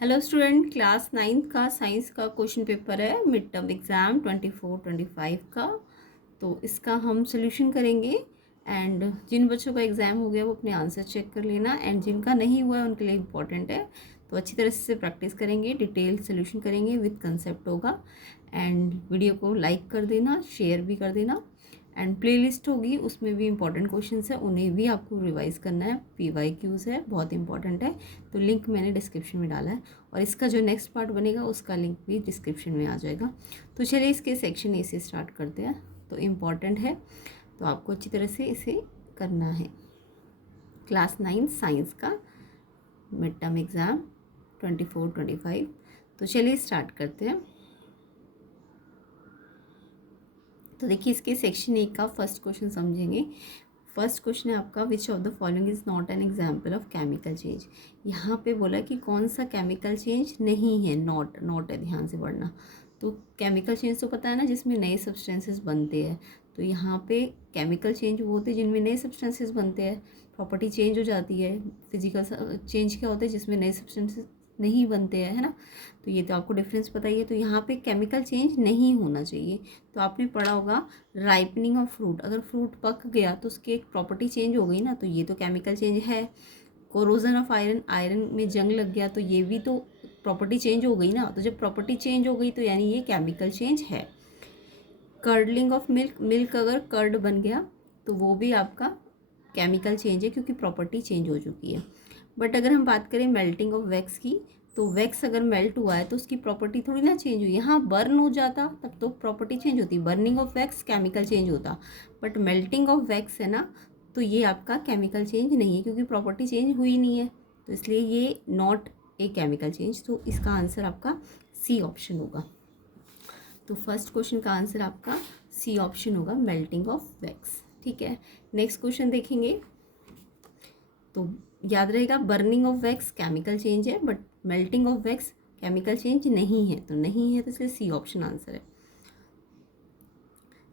Hello student, class 9th का science का question paper है मिड टर्म एग्ज़ाम 24-25 का। तो इसका हम सोल्यूशन करेंगे। एंड जिन बच्चों का एग्ज़ाम हो गया वो अपने आंसर चेक कर लेना, एंड जिनका नहीं हुआ है उनके लिए इम्पॉर्टेंट है। तो अच्छी तरह से प्रैक्टिस करेंगे, डिटेल सोल्यूशन करेंगे, विद कंसेप्ट होगा। एंड वीडियो को लाइक कर देना, शेयर भी कर देना। एंड प्लेलिस्ट होगी, उसमें भी इंपॉर्टेंट क्वेश्चंस है, उन्हें भी आपको रिवाइज करना है। PYQs है, बहुत इंपॉर्टेंट है। तो लिंक मैंने डिस्क्रिप्शन में डाला है, और इसका जो नेक्स्ट पार्ट बनेगा उसका लिंक भी डिस्क्रिप्शन में आ जाएगा। तो चलिए इसके सेक्शन ए से स्टार्ट करते हैं। तो इम्पॉर्टेंट है, तो आपको अच्छी तरह से इसे करना है। क्लास 9 साइंस का मिड टर्म एग्ज़ाम 24-25। तो चलिए स्टार्ट करते हैं। तो देखिए इसके सेक्शन ए का फर्स्ट क्वेश्चन समझेंगे। फर्स्ट क्वेश्चन है आपका, विच of the following is not an example of chemical change. यहाँ पे बोला कि कौन सा केमिकल चेंज नहीं है, नॉट है, ध्यान से पढ़ना। तो केमिकल चेंज तो पता है ना, जिसमें नए सब्सटेंसेस बनते हैं। तो यहाँ पे केमिकल चेंज वो होते हैं जिनमें नए सब्सटेंसेस बनते हैं, प्रॉपर्टी चेंज हो जाती है। फिजिकल चेंज क्या होता है, जिसमें नए सब्सटेंसेस नहीं बनते हैं, है ना। तो ये तो आपको डिफरेंस पता ही है। तो यहाँ पे केमिकल चेंज नहीं होना चाहिए। तो आपने पढ़ा होगा राइपनिंग ऑफ फ्रूट, अगर फ्रूट पक गया तो उसकी एक प्रॉपर्टी चेंज हो गई ना, तो ये तो केमिकल चेंज है। कोरोजन ऑफ आयरन, आयरन में जंग लग गया तो ये भी तो प्रॉपर्टी चेंज हो गई ना। तो जब प्रॉपर्टी चेंज हो गई तो यानी ये केमिकल चेंज है। कर्डलिंग ऑफ मिल्क, मिल्क अगर कर्ड बन गया तो वो भी आपका केमिकल चेंज है, क्योंकि प्रॉपर्टी चेंज हो चुकी है। बट अगर हम बात करें मेल्टिंग ऑफ वैक्स की, तो वैक्स अगर मेल्ट हुआ है तो उसकी प्रॉपर्टी थोड़ी ना चेंज हुई। यहाँ बर्न हो जाता तब तो प्रॉपर्टी चेंज होती, burning of wax chemical change होता। बट मेल्टिंग ऑफ वैक्स है ना, तो ये आपका केमिकल चेंज नहीं है, क्योंकि प्रॉपर्टी चेंज हुई नहीं है। तो इसलिए ये नॉट ए केमिकल चेंज। तो इसका आंसर आपका सी ऑप्शन होगा। तो फर्स्ट क्वेश्चन का आंसर आपका सी ऑप्शन होगा, मेल्टिंग ऑफ वैक्स। ठीक है, नेक्स्ट क्वेश्चन देखेंगे। तो याद रहेगा, burning of wax chemical change है, but melting of wax chemical change नहीं है। तो नहीं है, तो इसलिए सी ऑप्शन आंसर है।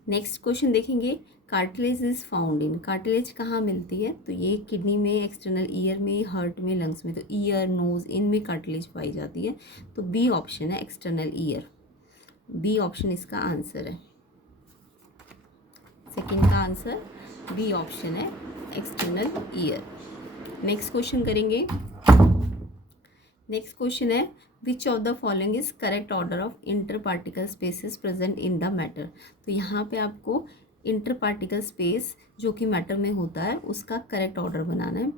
नेक्स्ट क्वेश्चन देखेंगे, cartilage is found in. Cartilage कहाँ मिलती है, तो ये किडनी में, एक्सटर्नल ईयर में, हार्ट में, लंग्स में। तो ईयर, नोज, इनमें कार्टिलेज पाई जाती है। तो बी ऑप्शन है, एक्सटर्नल ईयर। बी ऑप्शन इसका आंसर है। सेकंड का आंसर बी ऑप्शन है, एक्सटर्नल ईयर। नेक्स्ट क्वेश्चन करेंगे। नेक्स्ट क्वेश्चन है, विच of the following is correct order of inter particle spaces present in the matter. तो यहाँ पे आपको इंटर पार्टिकल स्पेस जो कि मैटर में होता है उसका करेक्ट ऑर्डर बनाना है।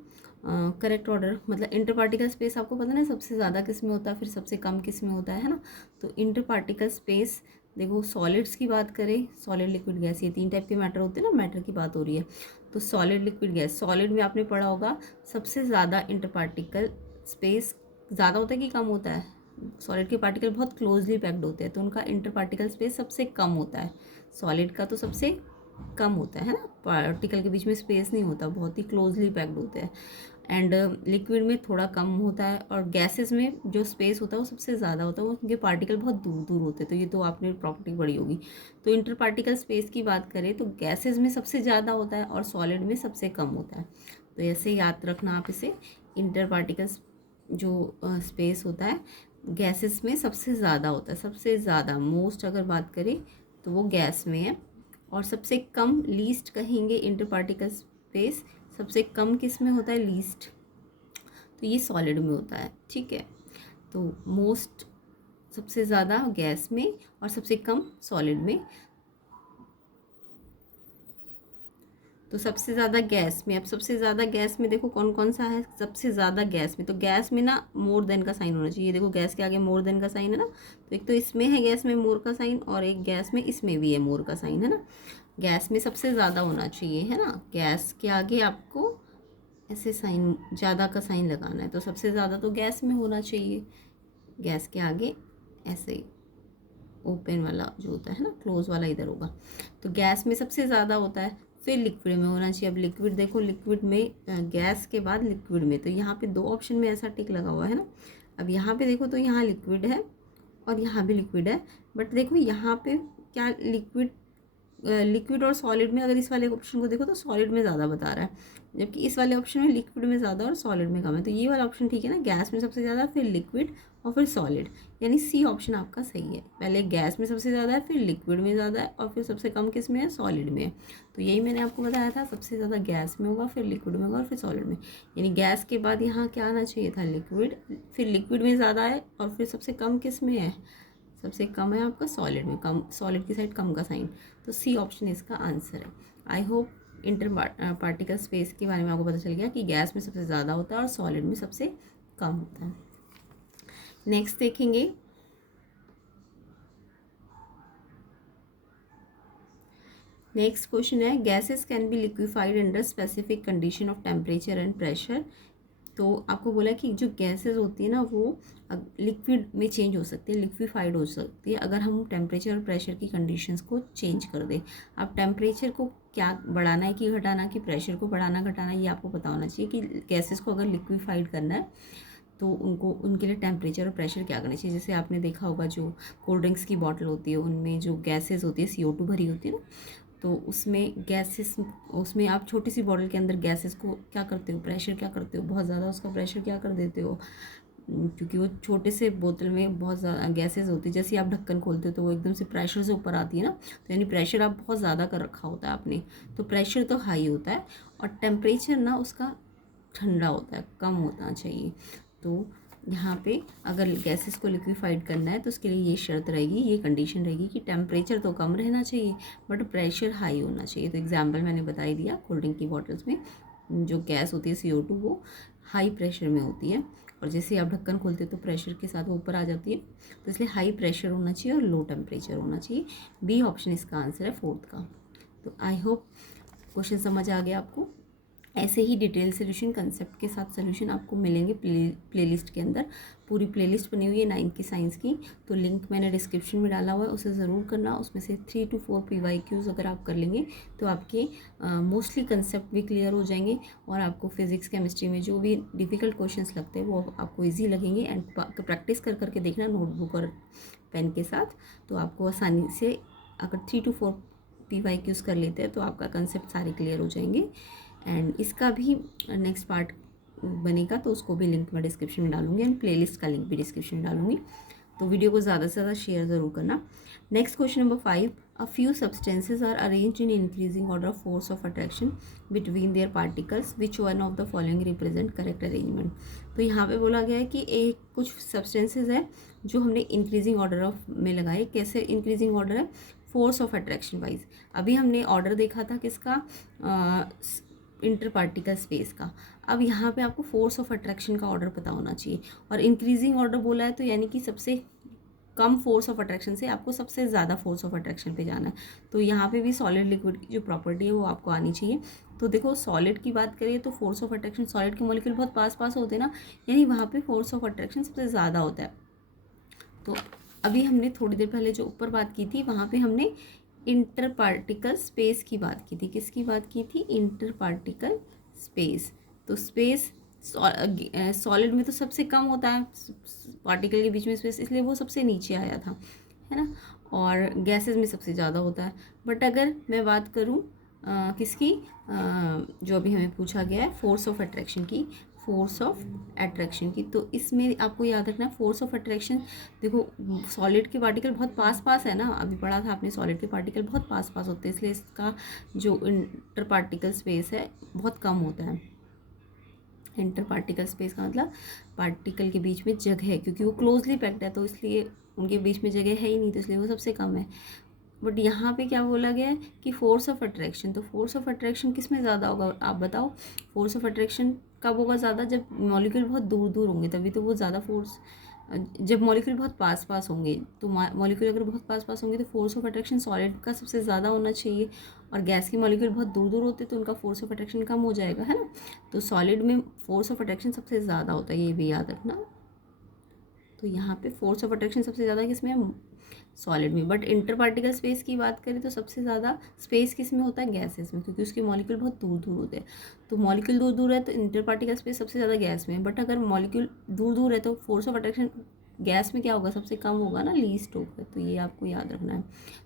करेक्ट ऑर्डर मतलब इंटर पार्टिकल स्पेस आपको पता ना सबसे ज़्यादा किस में होता है, फिर सबसे कम किस में होता है ना। तो इंटर पार्टिकल स्पेस देखो, सॉलिड्स की बात करें, सॉलिड, लिक्विड, गैस, ये 3 टाइप के मैटर होते हैं ना, मैटर की बात हो रही है। तो सॉलिड, लिक्विड, गैस। सॉलिड में आपने पढ़ा होगा सबसे ज़्यादा इंटर पार्टिकल स्पेस ज़्यादा होता है कि कम होता है। सॉलिड के पार्टिकल बहुत क्लोजली पैक्ड होते हैं, तो उनका इंटर पार्टिकल स्पेस सबसे कम होता है। सॉलिड का तो सबसे कम होता है ना, पार्टिकल के बीच में स्पेस नहीं होता, बहुत ही क्लोजली पैक्ड होते हैं। एंड लिक्विड में थोड़ा कम होता है, और गैसेस में जो स्पेस होता है वो सबसे ज़्यादा होता है, उनके पार्टिकल बहुत दूर दूर होते हैं। तो ये तो आपने प्रॉपर्टी पढ़ी होगी। तो इंटर पार्टिकल स्पेस की बात करें तो गैसेस में सबसे ज़्यादा होता है और सॉलिड में सबसे कम होता है। तो ऐसे याद रखना आप इसे, इंटर पार्टिकल जो स्पेस होता है गैसेस में सबसे ज़्यादा होता है, सबसे ज़्यादा मोस्ट अगर बात करें तो वो गैस में है। और सबसे कम, लीस्ट कहेंगे इंटर पार्टिकल स्पेस सबसे कम किस में होता है, लीस्ट, तो ये सॉलिड में होता है। ठीक है, तो मोस्ट सबसे ज़्यादा गैस में और सबसे कम सॉलिड में। तो सबसे ज़्यादा गैस में, अब सबसे ज़्यादा गैस में देखो कौन कौन सा है सबसे ज़्यादा गैस में। तो गैस में ना मोर देन का साइन होना चाहिए। देखो गैस के आगे मोर देन का साइन है ना, तो एक तो इसमें है गैस में मोर का साइन, और एक गैस में इसमें भी है मोर का साइन, है ना। गैस में सबसे ज़्यादा होना चाहिए, है ना। गैस के आगे आपको ऐसे साइन, ज़्यादा का साइन लगाना है। तो सबसे ज़्यादा तो गैस में होना चाहिए, गैस के आगे ऐसे ओपन वाला जो होता है ना, क्लोज वाला इधर होगा। तो गैस में सबसे ज़्यादा होता है, फिर लिक्विड में होना चाहिए। अब लिक्विड देखो, लिक्विड में गैस के बाद लिक्विड में, तो यहाँ पे 2 ऑप्शन में ऐसा टिक लगा हुआ है ना। अब यहाँ पे देखो तो यहाँ लिक्विड है और यहाँ भी लिक्विड है, बट देखो यहाँ पे क्या लिक्विड लिक्विड और सॉलिड में अगर इस वाले ऑप्शन को देखो तो सॉलिड में ज़्यादा बता रहा है, जबकि इस वाले ऑप्शन में लिक्विड में ज़्यादा और सॉलिड में कम है। तो ये वाला ऑप्शन ठीक है ना, गैस में सबसे ज़्यादा, फिर लिक्विड और फिर सॉलिड, यानी सी ऑप्शन आपका सही है। पहले गैस में सबसे ज़्यादा है, फिर लिक्विड में ज़्यादा है, और फिर सबसे कम किस में है, सॉलिड में है। तो यही मैंने आपको बताया था, सबसे ज़्यादा गैस में होगा, फिर लिक्विड में होगा और फिर सॉलिड में। यानी गैस के बाद यहाँ क्या आना चाहिए था, लिक्विड, फिर लिक्विड में ज़्यादा है, और फिर सबसे कम किस में है, सबसे कम है आपका सॉलिड में, कम सॉलिड की साइड कम का साइन। तो सी ऑप्शन इसका आंसर है। I hope inter particle space के बारे में आपको पता चल गया कि गैस में सबसे ज़्यादा होता है और सॉलिड में सबसे कम होता है। नेक्स्ट देखेंगे, नेक्स्ट क्वेश्चन है, gases can be liquefied under specific condition of temperature and pressure. तो आपको बोला कि जो गैसेस होती है ना वो लिक्विड में चेंज हो सकती है, लिक्विफाइड हो सकती है अगर हम टेम्परेचर और प्रेशर की कंडीशंस को चेंज कर दें। अब टेम्परेचर को क्या बढ़ाना है कि घटाना, कि प्रेशर को बढ़ाना घटाना, ये आपको पता होना चाहिए कि गैसेस को अगर लिक्विफाइड करना है तो उनको, उनके लिए टेम्परेचर और प्रेशर क्या करना चाहिए। जैसे आपने देखा होगा जो कोल्ड ड्रिंक्स की बॉटल होती है उनमें जो गैसेस होती है CO2 भरी होती है ना, तो उसमें गैसेस, उसमें आप छोटी सी बॉटल के अंदर गैसेस को क्या करते हो, प्रेशर क्या करते हो, बहुत ज़्यादा उसका प्रेशर क्या कर देते हो, क्योंकि वो छोटे से बोतल में बहुत ज़्यादा गैसेस होती है। जैसे ही आप ढक्कन खोलते हो तो वो एकदम से प्रेशर से ऊपर आती है ना, तो यानी प्रेशर आप बहुत ज़्यादा कर रखा होता है आपने, तो प्रेशर तो हाई होता है और टेम्परेचर ना उसका ठंडा होता है, कम होना चाहिए। तो यहाँ पे अगर गैसेस को लिक्विफाइड करना है तो उसके लिए ये शर्त रहेगी, ये कंडीशन रहेगी कि टेम्परेचर तो कम रहना चाहिए बट प्रेशर हाई होना चाहिए। तो एग्जांपल मैंने बता ही दिया, कोल्ड ड्रिंक की बॉटल्स में जो गैस होती है CO2 वो हाई प्रेशर में होती है, और जैसे आप ढक्कन खोलते हो तो प्रेशर के साथ वो ऊपर आ जाती है, तो इसलिए हाई प्रेशर होना चाहिए और लो टेम्परेचर होना चाहिए। बी ऑप्शन इसका आंसर है 4th का। तो आई होप क्वेश्चन समझ आ गया आपको। ऐसे ही डिटेल सोल्यूशन कंसेप्ट के साथ सोल्यूशन आपको मिलेंगे प्लेलिस्ट के अंदर। पूरी प्लेलिस्ट बनी हुई है 9th की साइंस की, तो लिंक मैंने डिस्क्रिप्शन में डाला हुआ है, उसे ज़रूर करना। उसमें से 3 to 4 PYQs अगर आप कर लेंगे तो आपके मोस्टली कंसेप्ट भी क्लियर हो जाएंगे, और आपको फिजिक्स केमिस्ट्री में जो भी डिफ़िकल्ट क्वेश्चंस लगते हैं वो आपको ईजी लगेंगे। एंड प्रैक्टिस कर करके देखना नोटबुक और पेन के साथ, तो आपको आसानी से, अगर 3 to 4 PYQs कर लेते हैं तो आपका कंसेप्ट सारे क्लियर हो जाएंगे। एंड इसका भी नेक्स्ट पार्ट बनेगा तो उसको भी लिंक मैं डिस्क्रिप्शन में डालूंगी, एंड प्लेलिस्ट का लिंक भी डिस्क्रिप्शन में डालूंगी। तो वीडियो को ज़्यादा से ज़्यादा शेयर ज़रूर करना। Next question number 5, a few substances are arranged in increasing order of force of attraction between their particles, which one of the following represent correct arrangement. तो यहाँ पे बोला गया है कि एक कुछ सब्सटेंसेज है जो हमने इंक्रीजिंग ऑर्डर ऑफ में लगाए। कैसे इंक्रीजिंग ऑर्डर है, फोर्स ऑफ अट्रैक्शन वाइज। अभी हमने ऑर्डर देखा था किसका, इंटर पार्टिकल स्पेस का। अब यहाँ पे आपको फोर्स ऑफ अट्रैक्शन का ऑर्डर पता होना चाहिए, और इंक्रीजिंग ऑर्डर बोला है तो यानी कि सबसे कम फोर्स ऑफ अट्रैक्शन से आपको सबसे ज़्यादा फोर्स ऑफ अट्रैक्शन पे जाना है। तो यहाँ पे भी सॉलिड लिक्विड की जो प्रॉपर्टी है वो आपको आनी चाहिए। तो देखो सॉलिड की बात करें तो फोर्स ऑफ अट्रैक्शन, सॉलिड के मॉलिक्यूल बहुत पास पास होते हैं ना, यानी वहाँ पे फोर्स ऑफ अट्रैक्शन सबसे ज़्यादा होता है। तो अभी हमने थोड़ी देर पहले जो ऊपर बात की थी वहाँ पे हमने इंटर पार्टिकल स्पेस की बात की थी। किसकी बात की थी, इंटर पार्टिकल स्पेस। तो स्पेस सॉलिड में तो सबसे कम होता है पार्टिकल के बीच में स्पेस, इसलिए वो सबसे नीचे आया था, है ना, और गैसेस में सबसे ज़्यादा होता है। बट अगर मैं बात करूँ किसकी, जो अभी हमें पूछा गया है फोर्स ऑफ अट्रैक्शन की, फोर्स ऑफ अट्रैक्शन की, तो इसमें आपको याद रखना फोर्स ऑफ अट्रैक्शन, देखो सॉलिड के पार्टिकल बहुत पास पास है ना, अभी पढ़ा था आपने, सॉलिड के पार्टिकल बहुत पास पास होते हैं, इसलिए इसका जो इंटर पार्टिकल स्पेस है बहुत कम होता है। इंटर पार्टिकल स्पेस का मतलब पार्टिकल के बीच में जगह है, क्योंकि वो क्लोजली पैक्ड है तो इसलिए उनके बीच में जगह है ही नहीं, तो इसलिए वो सबसे कम है। बट यहाँ पे क्या बोला गया है कि फोर्स ऑफ अट्रैक्शन, तो फोर्स ऑफ अट्रैक्शन किस में ज़्यादा होगा आप बताओ। फोर्स ऑफ अट्रैक्शन कब होगा ज़्यादा, जब मॉलिक्यूल बहुत दूर दूर होंगे तभी तो वो ज़्यादा फोर्स, जब मॉलिक्यूल बहुत पास पास होंगे, तो मॉलिक्यूल अगर बहुत पास पास होंगे तो फोर्स ऑफ अट्रैक्शन सॉलिड का सबसे ज़्यादा होना चाहिए, और गैस की मॉलिक्यूल बहुत दूर दूर होते तो उनका फोर्स ऑफ अट्रैक्शन कम हो जाएगा, है ना। तो सॉलिड में फोर्स ऑफ अट्रैक्शन सबसे ज़्यादा होता है, ये भी याद रखना। तो यहाँ पे फोर्स ऑफ अट्रैक्शन सबसे ज़्यादा किस में है, सॉलिड में। बट इंटर पार्टिकल स्पेस की बात करें तो सबसे ज़्यादा स्पेस किस में होता है, गैसेस में, क्योंकि उसके मॉलिक्यूल बहुत दूर दूर होते हैं। तो मॉलिक्यूल दूर दूर है तो इंटर पार्टिकल स्पेस सबसे ज़्यादा गैस में है। बट अगर मॉलिक्यूल दूर दूर है तो फोर्स ऑफ अट्रैक्शन गैस में क्या होगा, सबसे कम होगा ना, लीस्ट होगा, तो ये आपको याद रखना है।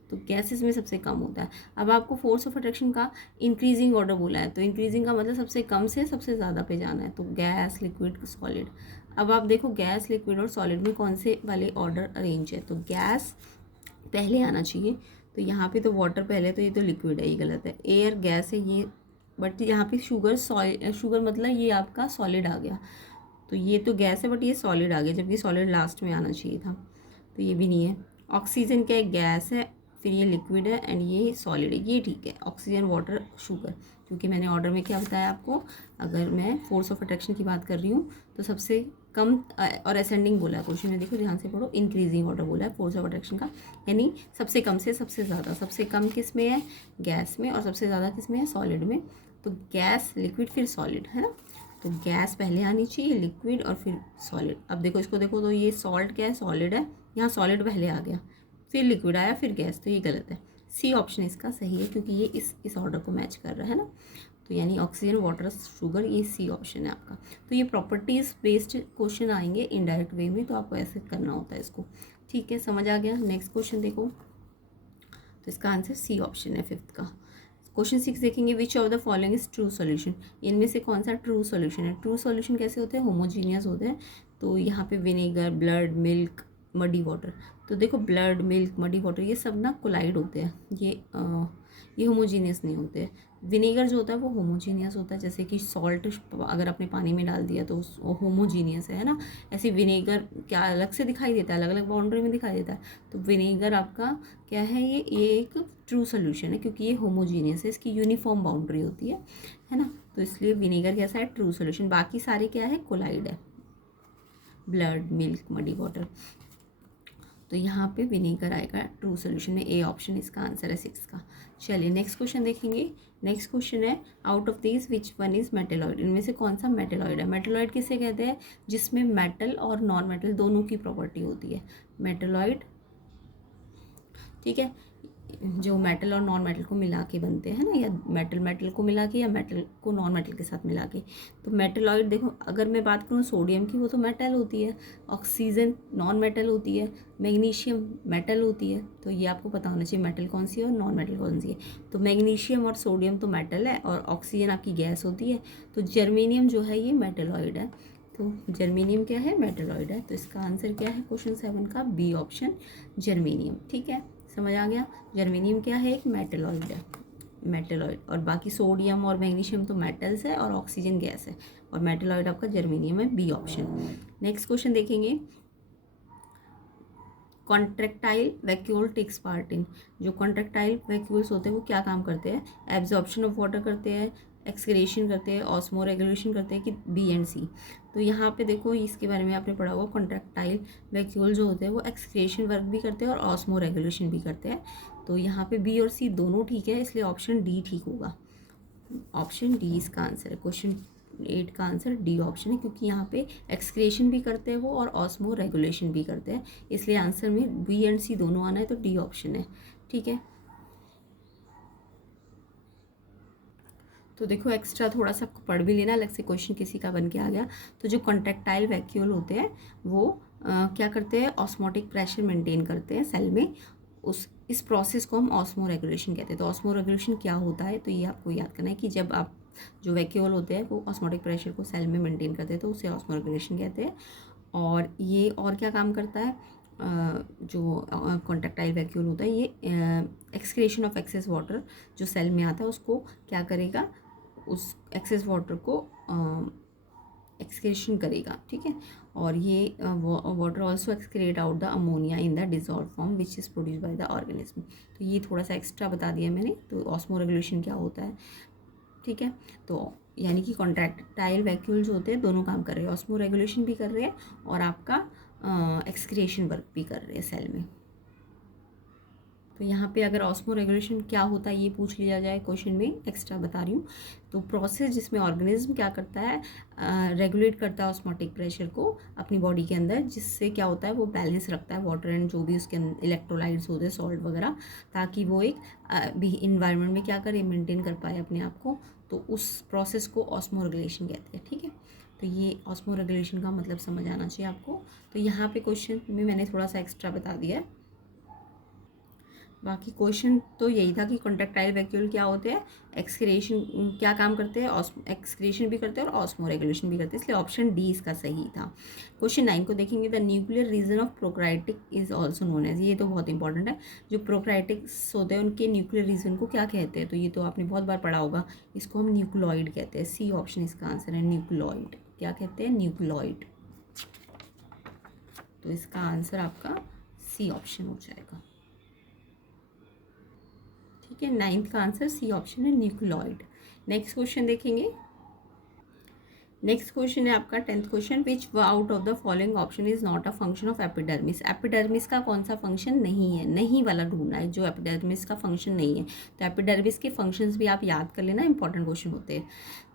तो गैसेस में सबसे कम होता है। अब आपको फोर्स ऑफ अट्रैक्शन का इंक्रीजिंग ऑर्डर बोला है, तो इंक्रीजिंग का मतलब सबसे कम से सबसे ज़्यादा पे जाना है, तो गैस, लिक्विड, सॉलिड। अब आप देखो गैस, लिक्विड और सॉलिड में कौन से वाले ऑर्डर अरेंज है, तो गैस पहले आना चाहिए, तो यहाँ पे तो वाटर पहले, तो ये तो लिक्विड है, ये गलत है। एयर गैस है ये, बट यहाँ पे शुगर शुगर मतलब ये आपका सॉलिड आ गया, तो ये तो गैस है बट ये सॉलिड आ गया, जबकि सॉलिड लास्ट में आना चाहिए था, तो ये भी नहीं है। ऑक्सीजन क्या है, गैस है, फिर ये लिक्विड है एंड ये सॉलिड है, ये ठीक है। ऑक्सीजन, वाटर, शुगर, क्योंकि मैंने ऑर्डर में क्या बताया आपको, अगर मैं फोर्स ऑफ अट्रैक्शन की बात कर रही हूँ तो सबसे कम और असेंडिंग बोला है क्वेश्चन में, देखो ध्यान से पढ़ो, इंक्रीजिंग ऑर्डर बोला है फोर्स ऑफ अट्रैक्शन का, यानी सबसे कम से सबसे ज़्यादा। सबसे कम किस में है, गैस में, और सबसे ज़्यादा किस में है, सॉलिड में। तो गैस, लिक्विड, फिर सॉलिड, है ना। तो गैस पहले आनी चाहिए, लिक्विड और फिर सॉलिड। अब देखो इसको देखो, तो ये सॉल्ट क्या है, सॉलिड है, यहाँ सॉलिड पहले आ गया, फिर लिक्विड आया, फिर गैस, तो ये गलत है। सी ऑप्शन इसका सही है, क्योंकि ये इस ऑर्डर को मैच कर रहा है ना। तो यानी ऑक्सीजन, वाटर, शुगर, ये सी ऑप्शन है आपका। तो ये प्रॉपर्टीज़ बेस्ड क्वेश्चन आएंगे इनडायरेक्ट वे में, तो आपको ऐसे करना होता है इसको, ठीक है, समझ आ गया। नेक्स्ट क्वेश्चन देखो, तो इसका आंसर सी ऑप्शन है 5th का। क्वेश्चन 6 देखेंगे, विच of the following is true solution, इनमें से कौन सा ट्रू सॉल्यूशन है। ट्रू सॉल्यूशन कैसे होते हैं, होमोजीनियस होते हैं। तो यहाँ पे vinegar, blood, milk, muddy water, तो देखो ब्लड, मिल्क, मडी वाटर, ये सब ना कोलाइड होते हैं, ये होमोजीनियस नहीं होते हैं। विनेगर जो होता है वो होमोजीनियस होता है, जैसे कि सॉल्ट अगर आपने पानी में डाल दिया तो वो होमोजीनियस है ना। ऐसे विनेगर क्या अलग से दिखाई देता है, अलग अलग बाउंड्री में दिखाई देता है। तो विनेगर आपका क्या है, ये एक ट्रू सोल्यूशन है, क्योंकि ये होमोजीनियस है, इसकी यूनिफॉर्म बाउंड्री होती है ना। तो इसलिए विनेगर कैसा है, ट्रू सोल्यूशन। बाकी सारे क्या है, कोलाइड है, ब्लड, मिल्क, मडी वाटर। तो यहाँ पे विनेगर आएगा ट्रू सोल्यूशन में, ए ऑप्शन इसका आंसर है 6 का। चलिए नेक्स्ट क्वेश्चन देखेंगे। नेक्स्ट क्वेश्चन है, out of this which one is metalloid, इनमें से कौन सा मेटेलॉइड है। मेटेलॉइड किसे कहते हैं, जिसमें मेटल और नॉन मेटल दोनों की प्रॉपर्टी होती है, मेटेलॉइड, ठीक है। जो मेटल और नॉन मेटल को मिला के बनते हैं ना, या मेटल मेटल को मिला के, या मेटल को नॉन मेटल के साथ मिला के। तो मेटेलॉइड देखो, अगर मैं बात करूँ सोडियम की, वो तो मेटल होती है, ऑक्सीजन नॉन मेटल होती है, मैग्नीशियम मेटल होती है। तो ये आपको पता होना चाहिए मेटल कौन सी है और नॉन मेटल कौन सी है। तो मैग्नीशियम और सोडियम तो मेटल है, और ऑक्सीजन आपकी गैस होती है। तो जर्मेनियम जो है ये मेटेलॉइड है, तो जर्मेनियम क्या है, मेटेलॉइड है। तो इसका आंसर क्या है क्वेश्चन 7 का, बी ऑप्शन, जर्मेनियम, ठीक है, समझ आ गया। जर्मेनियम क्या है, एक मेटेलॉइड है, मेटेलॉइड। और बाकी सोडियम और मैग्नीशियम तो मेटल्स है, और ऑक्सीजन गैस है, और मेटेलॉइड आपका जर्मेनियम है, बी ऑप्शन। नेक्स्ट क्वेश्चन देखेंगे, contractile vacuole takes part in, जो कॉन्ट्रेक्टाइल वैक्यूल्स होते हैं वो क्या काम करते हैं, एब्जॉर्प्शन ऑफ वाटर करते हैं, एक्सक्रेशन करते हैं, ऑस्मो रेगुलेशन करते हैं, कि बी एंड सी। तो यहाँ पे देखो इसके बारे में आपने पढ़ा होगा, कॉन्ट्रेक्टाइल वैक्यूल जो होते हैं वो एक्सक्रेशन वर्क भी करते हैं और ऑस्मो रेगुलेशन भी करते हैं। तो यहाँ पे बी और सी दोनों ठीक है, इसलिए ऑप्शन डी ठीक होगा, ऑप्शन डी इसका आंसर है। क्वेश्चन 8 का आंसर डी ऑप्शन है, क्योंकि यहाँ पे एक्सक्रेशन भी करते हैं वो और ऑस्मो रेगुलेशन भी करते हैं, इसलिए आंसर में बी एंड सी दोनों आना है, तो डी ऑप्शन है, ठीक है। तो देखो एक्स्ट्रा थोड़ा सा पढ़ भी लेना, अलग से क्वेश्चन किसी का बन के आ गया। तो जो कॉन्ट्रेक्टाइल वैक्यूल होते हैं वो क्या करते हैं, ऑस्मोटिक प्रेशर मेंटेन करते हैं सेल में, इस प्रोसेस को हम ऑस्मो रेगुलेशन कहते हैं। तो ऑस्मो रेगुलेशन क्या होता है, तो ये आपको याद करना है कि जब आप जो वैक्यूल होते हैं वो ऑस्मोटिक प्रेशर को सेल में मेंटेन करते हैं, तो उसे ऑस्मो रेगुलेशन कहते हैं। और ये और क्या काम करता है, जो कॉन्ट्रेक्टाइल वैक्यूल होता है ये एक्सक्रेशन ऑफ एक्सेस वाटर जो सेल में आता है उसको क्या करेगा, उस एक्सेस वाटर को एक्सक्रेशन करेगा, ठीक है। और ये water also excrete out the ammonia in the dissolve form which is produce by the organism. तो ये थोड़ा सा एक्स्ट्रा बता दिया मैंने। तो ऑस्मो रेगुलेशन क्या होता है, ठीक है। तो यानी कि कॉन्ट्रैक्टाइल वैक्यूल जो होते हैं दोनों काम कर रहे हैं, ऑस्मो रेगुलेशन भी कर रहे हैं और आपका एक्सक्रिएशन वर्क भी कर रहे हैं सेल में। तो यहाँ पे अगर ऑस्मो रेगुलेशन क्या होता है ये पूछ लिया जाए क्वेश्चन में, एक्स्ट्रा बता रही हूँ। तो प्रोसेस जिसमें ऑर्गेनिज्म क्या करता है, रेगुलेट करता है ऑस्मोटिक प्रेशर को अपनी बॉडी के अंदर, जिससे क्या होता है वो बैलेंस रखता है वाटर एंड जो भी उसके अंदर इलेक्ट्रोलाइट्स होते हैं, सॉल्ट वगैरह, ताकि वो एक भी इन्वायरमेंट में क्या करे, मेंटेन कर पाए अपने आप को। तो उस प्रोसेस को ऑस्मो रेगुलेशन कहते हैं, ठीक है। तो ये ऑस्मो रेगुलेशन का मतलब समझ आना चाहिए आपको। तो यहाँ पे क्वेश्चन में मैंने थोड़ा सा एक्स्ट्रा बता दिया है। बाकी क्वेश्चन तो यही था कि कॉन्ट्रैक्टाइल वैक्यूल क्या होते हैं, एक्सक्रीशन क्या काम करते हैं, एक्सक्रीशन भी करते हैं और ऑस्मो रेगुलेशन भी करते हैं, इसलिए ऑप्शन डी इसका सही था। क्वेश्चन 9 को देखेंगे, the nuclear region of prokaryotic is also known as, ये तो बहुत इंपॉर्टेंट है। जो प्रोक्राइटिक्स होते हैं उनके न्यूक्लियर रीजन को क्या कहते हैं, तो ये तो आपने बहुत बार पढ़ा होगा, इसको हम न्यूक्लॉइड कहते हैं। सी ऑप्शन इसका आंसर है, न्यूक्लॉइड। क्या कहते हैं, न्यूक्लॉइड। तो इसका आंसर आपका सी ऑप्शन हो जाएगा। ठीक है, 9th का आंसर सी ऑप्शन है, न्यूक्लॉइड। नेक्स्ट क्वेश्चन देखेंगे। नेक्स्ट क्वेश्चन है आपका 10th question, which out of the following option is not a function of epidermis. Epidermis का कौन सा फंक्शन नहीं है, नहीं वाला ढूंढना है जो एपिडर्मिस का फंक्शन नहीं है। तो एपिडर्मिस के फंक्शंस भी आप याद कर लेना, इंपॉर्टेंट क्वेश्चन होते हैं।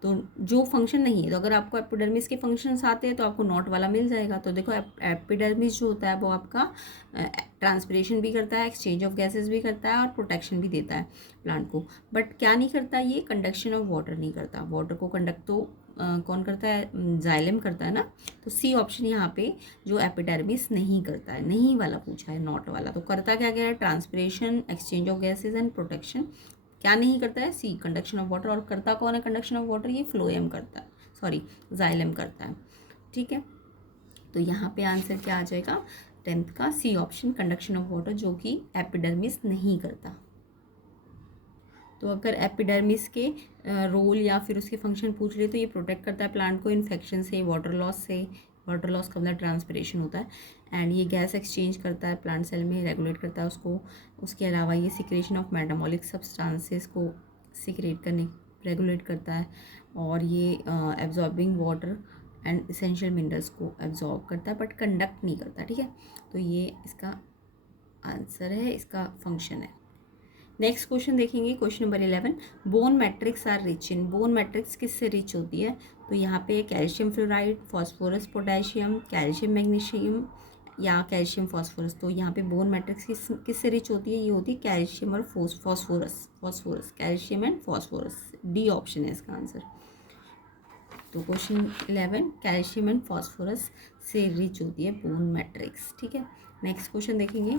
तो जो फंक्शन नहीं है, तो अगर आपको एपिडर्मिस के फंक्शंस आते हैं तो आपको नॉट वाला मिल जाएगा। तो देखो एपिडर्मिस जो होता है वो आपका ट्रांसपिरेशन भी करता है, एक्सचेंज ऑफ गैसेज भी करता है और प्रोटेक्शन भी देता है प्लांट को। बट क्या नहीं करता, ये कंडक्शन ऑफ वाटर नहीं करता। वाटर को कंडक्ट तो कौन करता है, जाइलम करता है ना। तो सी ऑप्शन यहाँ पे जो एपिडर्मिस नहीं करता है, नहीं वाला पूछा है, नॉट वाला। तो करता क्या क्या है, transpiration, exchange of gases and protection. क्या नहीं करता है, सी कंडक्शन ऑफ वाटर। और करता कौन है कंडक्शन ऑफ वाटर, ये फ्लोएम करता है, सॉरी जाइलम करता है। ठीक है, तो यहाँ पे आंसर क्या आ जाएगा 10th का, C option conduction of water, जो कि एपिडर्मिस नहीं करता। तो अगर एपिडर्मिस के रोल या फिर उसके फंक्शन पूछ ले तो ये प्रोटेक्ट करता है प्लांट को इन्फेक्शन से, वाटर लॉस से। वाटर लॉस का मतलब ट्रांसपिरेशन होता है। एंड ये गैस एक्सचेंज करता है प्लांट सेल में, रेगुलेट करता है उसको। उसके अलावा ये सिक्रेशन ऑफ मेटाबॉलिक सब्सटेंसेस को सिक्रेट करने रेगुलेट करता है। और ये absorbing water and essential minerals को एब्जॉर्ब करता है, बट कंडक्ट नहीं करता। ठीक है, तो ये इसका आंसर है, इसका फंक्शन है। नेक्स्ट क्वेश्चन देखेंगे, question number 11, bone matrix are rich in. Bone matrix किससे रिच होती है, तो यहाँ पे calcium fluoride, phosphorus, potassium, calcium magnesium या कैल्शियम फॉस्फोरस। तो यहाँ पे बोन मैट्रिक्स किससे रिच होती है, ये होती है कैल्शियम और phosphorus, calcium and phosphorus. D option है इसका आंसर। तो क्वेश्चन 11 कैल्शियम एंड फॉस्फोरस से रिच होती है बोन मैट्रिक्स। ठीक है, नेक्स्ट क्वेश्चन देखेंगे,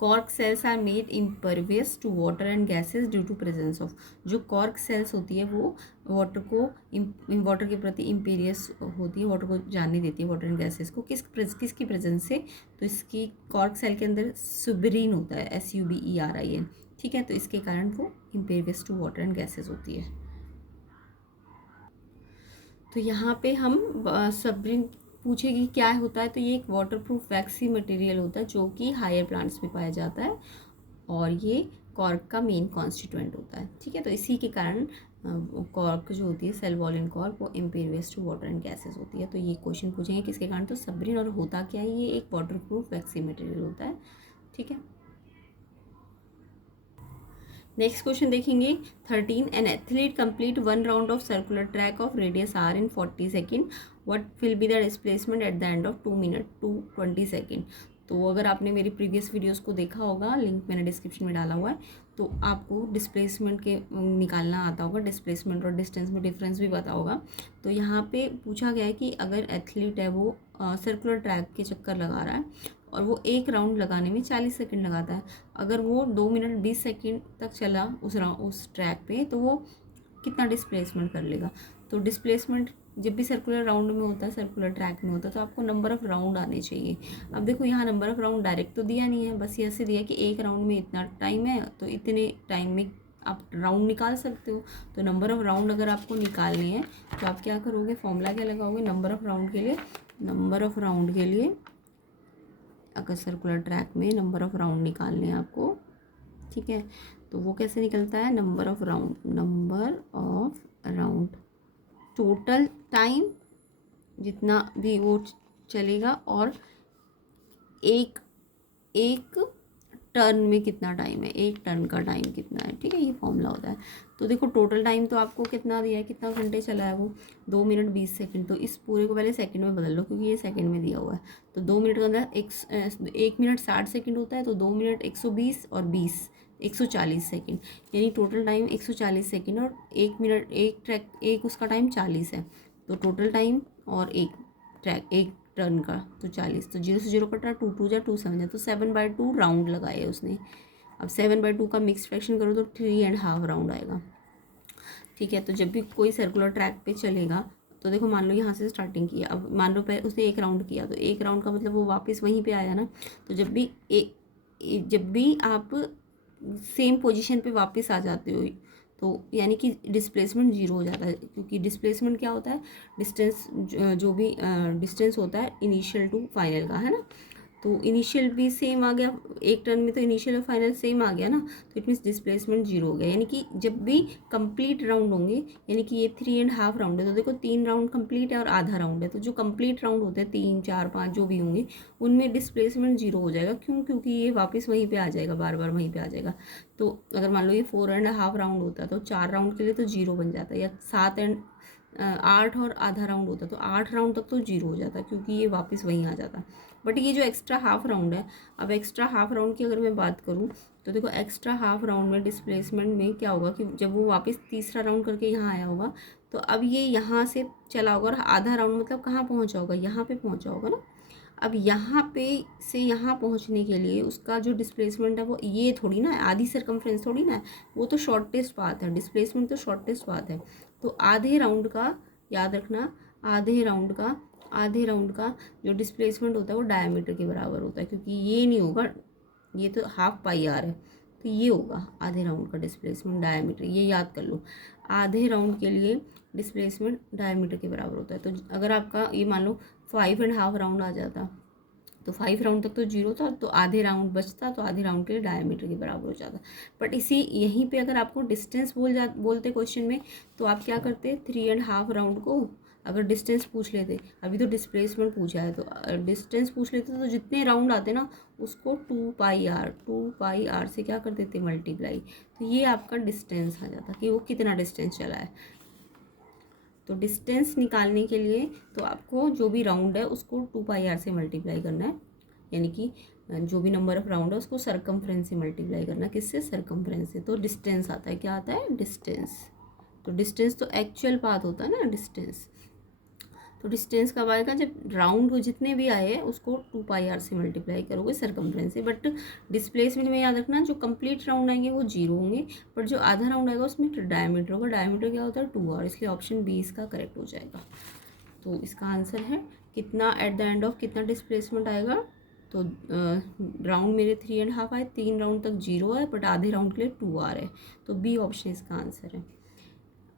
cork cells are made impervious to water and gases due to presence of. जो कॉर्क सेल्स होती है वो वाटर के प्रति इम्पेरियस होती है, वाटर को जानने देती है, वाटर एंड गैसेज को किसकी प्रेजेंस से, तो इसकी कॉर्क सेल के अंदर सुबरीन होता है, SUBERIN। ठीक है, तो इसके कारण वो इम्पेरियस टू वाटर एंड गैसेज होती है। तो यहाँ पे हम सबरीन पूछेगी क्या होता है, तो ये एक वाटरप्रूफ वैक्सी मटेरियल होता है जो कि हायर प्लांट्स में पाया जाता है और ये कॉर्क का मेन कॉन्स्टिट्यूएंट होता है। ठीक है, तो इसी के कारण कॉर्क जो होती है, सेल वॉल इन कॉर्क, वो इम्पेरियस टू वाटर एंड गैसेस होती है। तो ये क्वेश्चन पूछेंगे किसके कारण, तो सबरीन। और होता क्या है, ये एक वाटरप्रूफ वैक्सी मटेरियल होता है। ठीक है, नेक्स्ट क्वेश्चन देखेंगे 13, an athlete complete 1 round of circular track of radius r in 40 second, what will be the displacement at the end of 2 minute 20 second. तो अगर आपने मेरी प्रीवियस वीडियोस को देखा होगा, लिंक मैंने डिस्क्रिप्शन में डाला हुआ है, तो आपको डिस्प्लेसमेंट के निकालना आता होगा, डिस्प्लेसमेंट और डिस्टेंस में डिफरेंस भी पता होगा। तो यहाँ पे पूछा गया है कि अगर एथलीट है वो सर्कुलर ट्रैक के चक्कर लगा रहा है और वो एक राउंड लगाने में 40 सेकंड लगाता है, अगर वो 2 मिनट 20 सेकंड तक चला उस ट्रैक पे, तो वो कितना डिस्प्लेसमेंट कर लेगा। तो डिस्प्लेसमेंट जब भी सर्कुलर राउंड में होता है, सर्कुलर ट्रैक में होता है, तो आपको नंबर ऑफ़ राउंड आने चाहिए। अब देखो यहाँ नंबर ऑफ़ राउंड डायरेक्ट तो दिया नहीं है, बस ये ऐसे दिया कि एक राउंड में इतना टाइम है, तो इतने टाइम में आप राउंड निकाल सकते हो। तो नंबर ऑफ़ राउंड अगर आपको निकालनी है तो आप क्या करोगे, फॉर्मूला क्या लगाओगे, नंबर ऑफ़ राउंड के लिए अगर सर्कुलर ट्रैक में नंबर ऑफ़ राउंड निकालने हैं आपको, ठीक है, तो वो कैसे निकलता है, number of round total time जितना भी वो चलेगा और एक टर्न में कितना टाइम है, एक टर्न का टाइम कितना है। ठीक है, ये फॉर्मूला होता है। तो देखो टोटल टाइम तो आपको कितना दिया है, कितना घंटे चला है वो, 2 मिनट 20 सेकंड। तो इस पूरे को पहले सेकंड में बदल लो क्योंकि ये सेकंड में दिया हुआ है। तो 2 मिनट के अंदर 1 मिनट 60 सेकंड होता है, तो 2 मिनट 120 और 20 140 सेकंड, यानी टोटल टाइम 140 सेकंड और 1 मिनट एक उसका टाइम 40 है। तो टोटल टाइम और एक टर्न का तो 40, तो 0 से 0 कटा, 2 2 जा 2 7 जा, तो 7/2 राउंड लगाए उसने। अब 7/2 का मिक्स फ्रैक्शन करो तो 3.5 राउंड आएगा। ठीक है, तो जब भी कोई सर्कुलर ट्रैक पे चलेगा तो देखो मान लो यहाँ से स्टार्टिंग किया, अब मान लो पहले उसने 1 राउंड किया, तो 1 राउंड का मतलब वो वापस वहीं पे आया ना। तो जब भी आप सेम पोजीशन पे वापस आ जाते हो तो यानी कि डिस्प्लेसमेंट 0 हो जाता है, क्योंकि डिस्प्लेसमेंट क्या होता है, डिस्टेंस, जो भी डिस्टेंस होता है इनिशियल टू फाइनल का, है ना। तो इनिशियल भी सेम आ गया, एक टर्न में तो इनिशियल और फाइनल सेम आ गया ना, तो इट मीन्स डिस्प्लेसमेंट 0 हो गया। यानी कि जब भी कंप्लीट राउंड होंगे, यानी कि ये 3.5 राउंड है, तो देखो 3 राउंड कंप्लीट है और आधा राउंड है, तो जो कंप्लीट राउंड होते हैं 3 4 5 जो भी होंगे उनमें डिस्प्लेसमेंट 0 हो जाएगा। क्यों? क्योंकि ये वापस वहीं पे आ जाएगा, बार बार वहीं पे आ जाएगा। तो अगर मान लो ये 4.5 राउंड होता है तो 4 राउंड के लिए तो 0 बन जाता है, या 8 और आधा राउंड होता तो 8 राउंड तक तो 0 हो जाता, क्योंकि ये वापस वहीं आ जाता। बट ये जो एक्स्ट्रा हाफ राउंड है, अब एक्स्ट्रा हाफ राउंड की अगर मैं बात करूँ तो देखो एक्स्ट्रा हाफ राउंड में डिस्प्लेसमेंट में क्या होगा कि जब वो वापस तीसरा राउंड करके यहाँ आया होगा, तो अब ये यहाँ से चला होगा और आधा राउंड मतलब कहाँ पहुँचा होगा, यहाँ पे पहुँचा होगा ना। अब यहाँ पे से यहाँ पहुँचने के लिए उसका जो डिस्प्लेसमेंट है वो ये थोड़ी ना है, आधी सरकमफ्रेंस थोड़ी ना है, वो तो शॉर्टेस्ट पाथ है, डिस्प्लेसमेंट तो शॉर्टेस्ट पाथ है। तो आधे राउंड का याद रखना, आधे राउंड का जो डिस्प्लेसमेंट होता है वो डायमीटर के बराबर होता है, क्योंकि ये नहीं होगा, ये तो हाफ पाई आर है, तो ये होगा आधे राउंड का डिस्प्लेसमेंट डायमीटर, ये याद कर लो। आधे राउंड के लिए डिस्प्लेसमेंट डायमीटर के बराबर होता है। तो अगर आपका ये मान लो 5.5 राउंड आ जाता, तो 5 राउंड तक तो 0 था, तो आधे राउंड बचता, तो आधे राउंड के लिए डायमीटर के बराबर हो जाता। बट यहीं पे अगर आपको डिस्टेंस बोलते क्वेश्चन में, तो आप क्या करते, 3.5 राउंड को अगर डिस्टेंस पूछ लेते, अभी तो डिस्प्लेसमेंट पूछा है, तो डिस्टेंस पूछ लेते तो जितने राउंड आते ना उसको 2πr से क्या कर देते, मल्टीप्लाई, तो ये आपका डिस्टेंस आ जाता कि वो कितना डिस्टेंस चला है। तो डिस्टेंस निकालने के लिए तो आपको जो भी राउंड है उसको 2πr से मल्टीप्लाई करना है, यानी कि जो भी नंबर ऑफ राउंड है उसको सरकमफ्रेंस से मल्टीप्लाई करना, किससे, सरकमफ्रेंस से। तो डिस्टेंस आता है, क्या आता है, डिस्टेंस। तो डिस्टेंस तो एक्चुअल पाथ होता है ना, डिस्टेंस। तो डिस्टेंस कब आएगा, जब राउंड जितने भी आए हैं उसको 2πr से मल्टीप्लाई करोगे सरकमफ्रेंस से। बट डिस्प्लेसमेंट में याद रखना जो कंप्लीट राउंड आएंगे वो 0 होंगे, बट जो आधा राउंड आएगा उसमें डायमीटर होगा। डायमीटर क्या होता है, 2r, इसलिए ऑप्शन बी इसका करेक्ट हो जाएगा। तो इसका आंसर है कितना, एट द एंड ऑफ कितना डिस्प्लेसमेंट आएगा। तो राउंड मेरे 3.5 आए, 3 राउंड तक 0 है, बट आधे राउंड के लिए 2r है, तो बी ऑप्शन इसका आंसर है।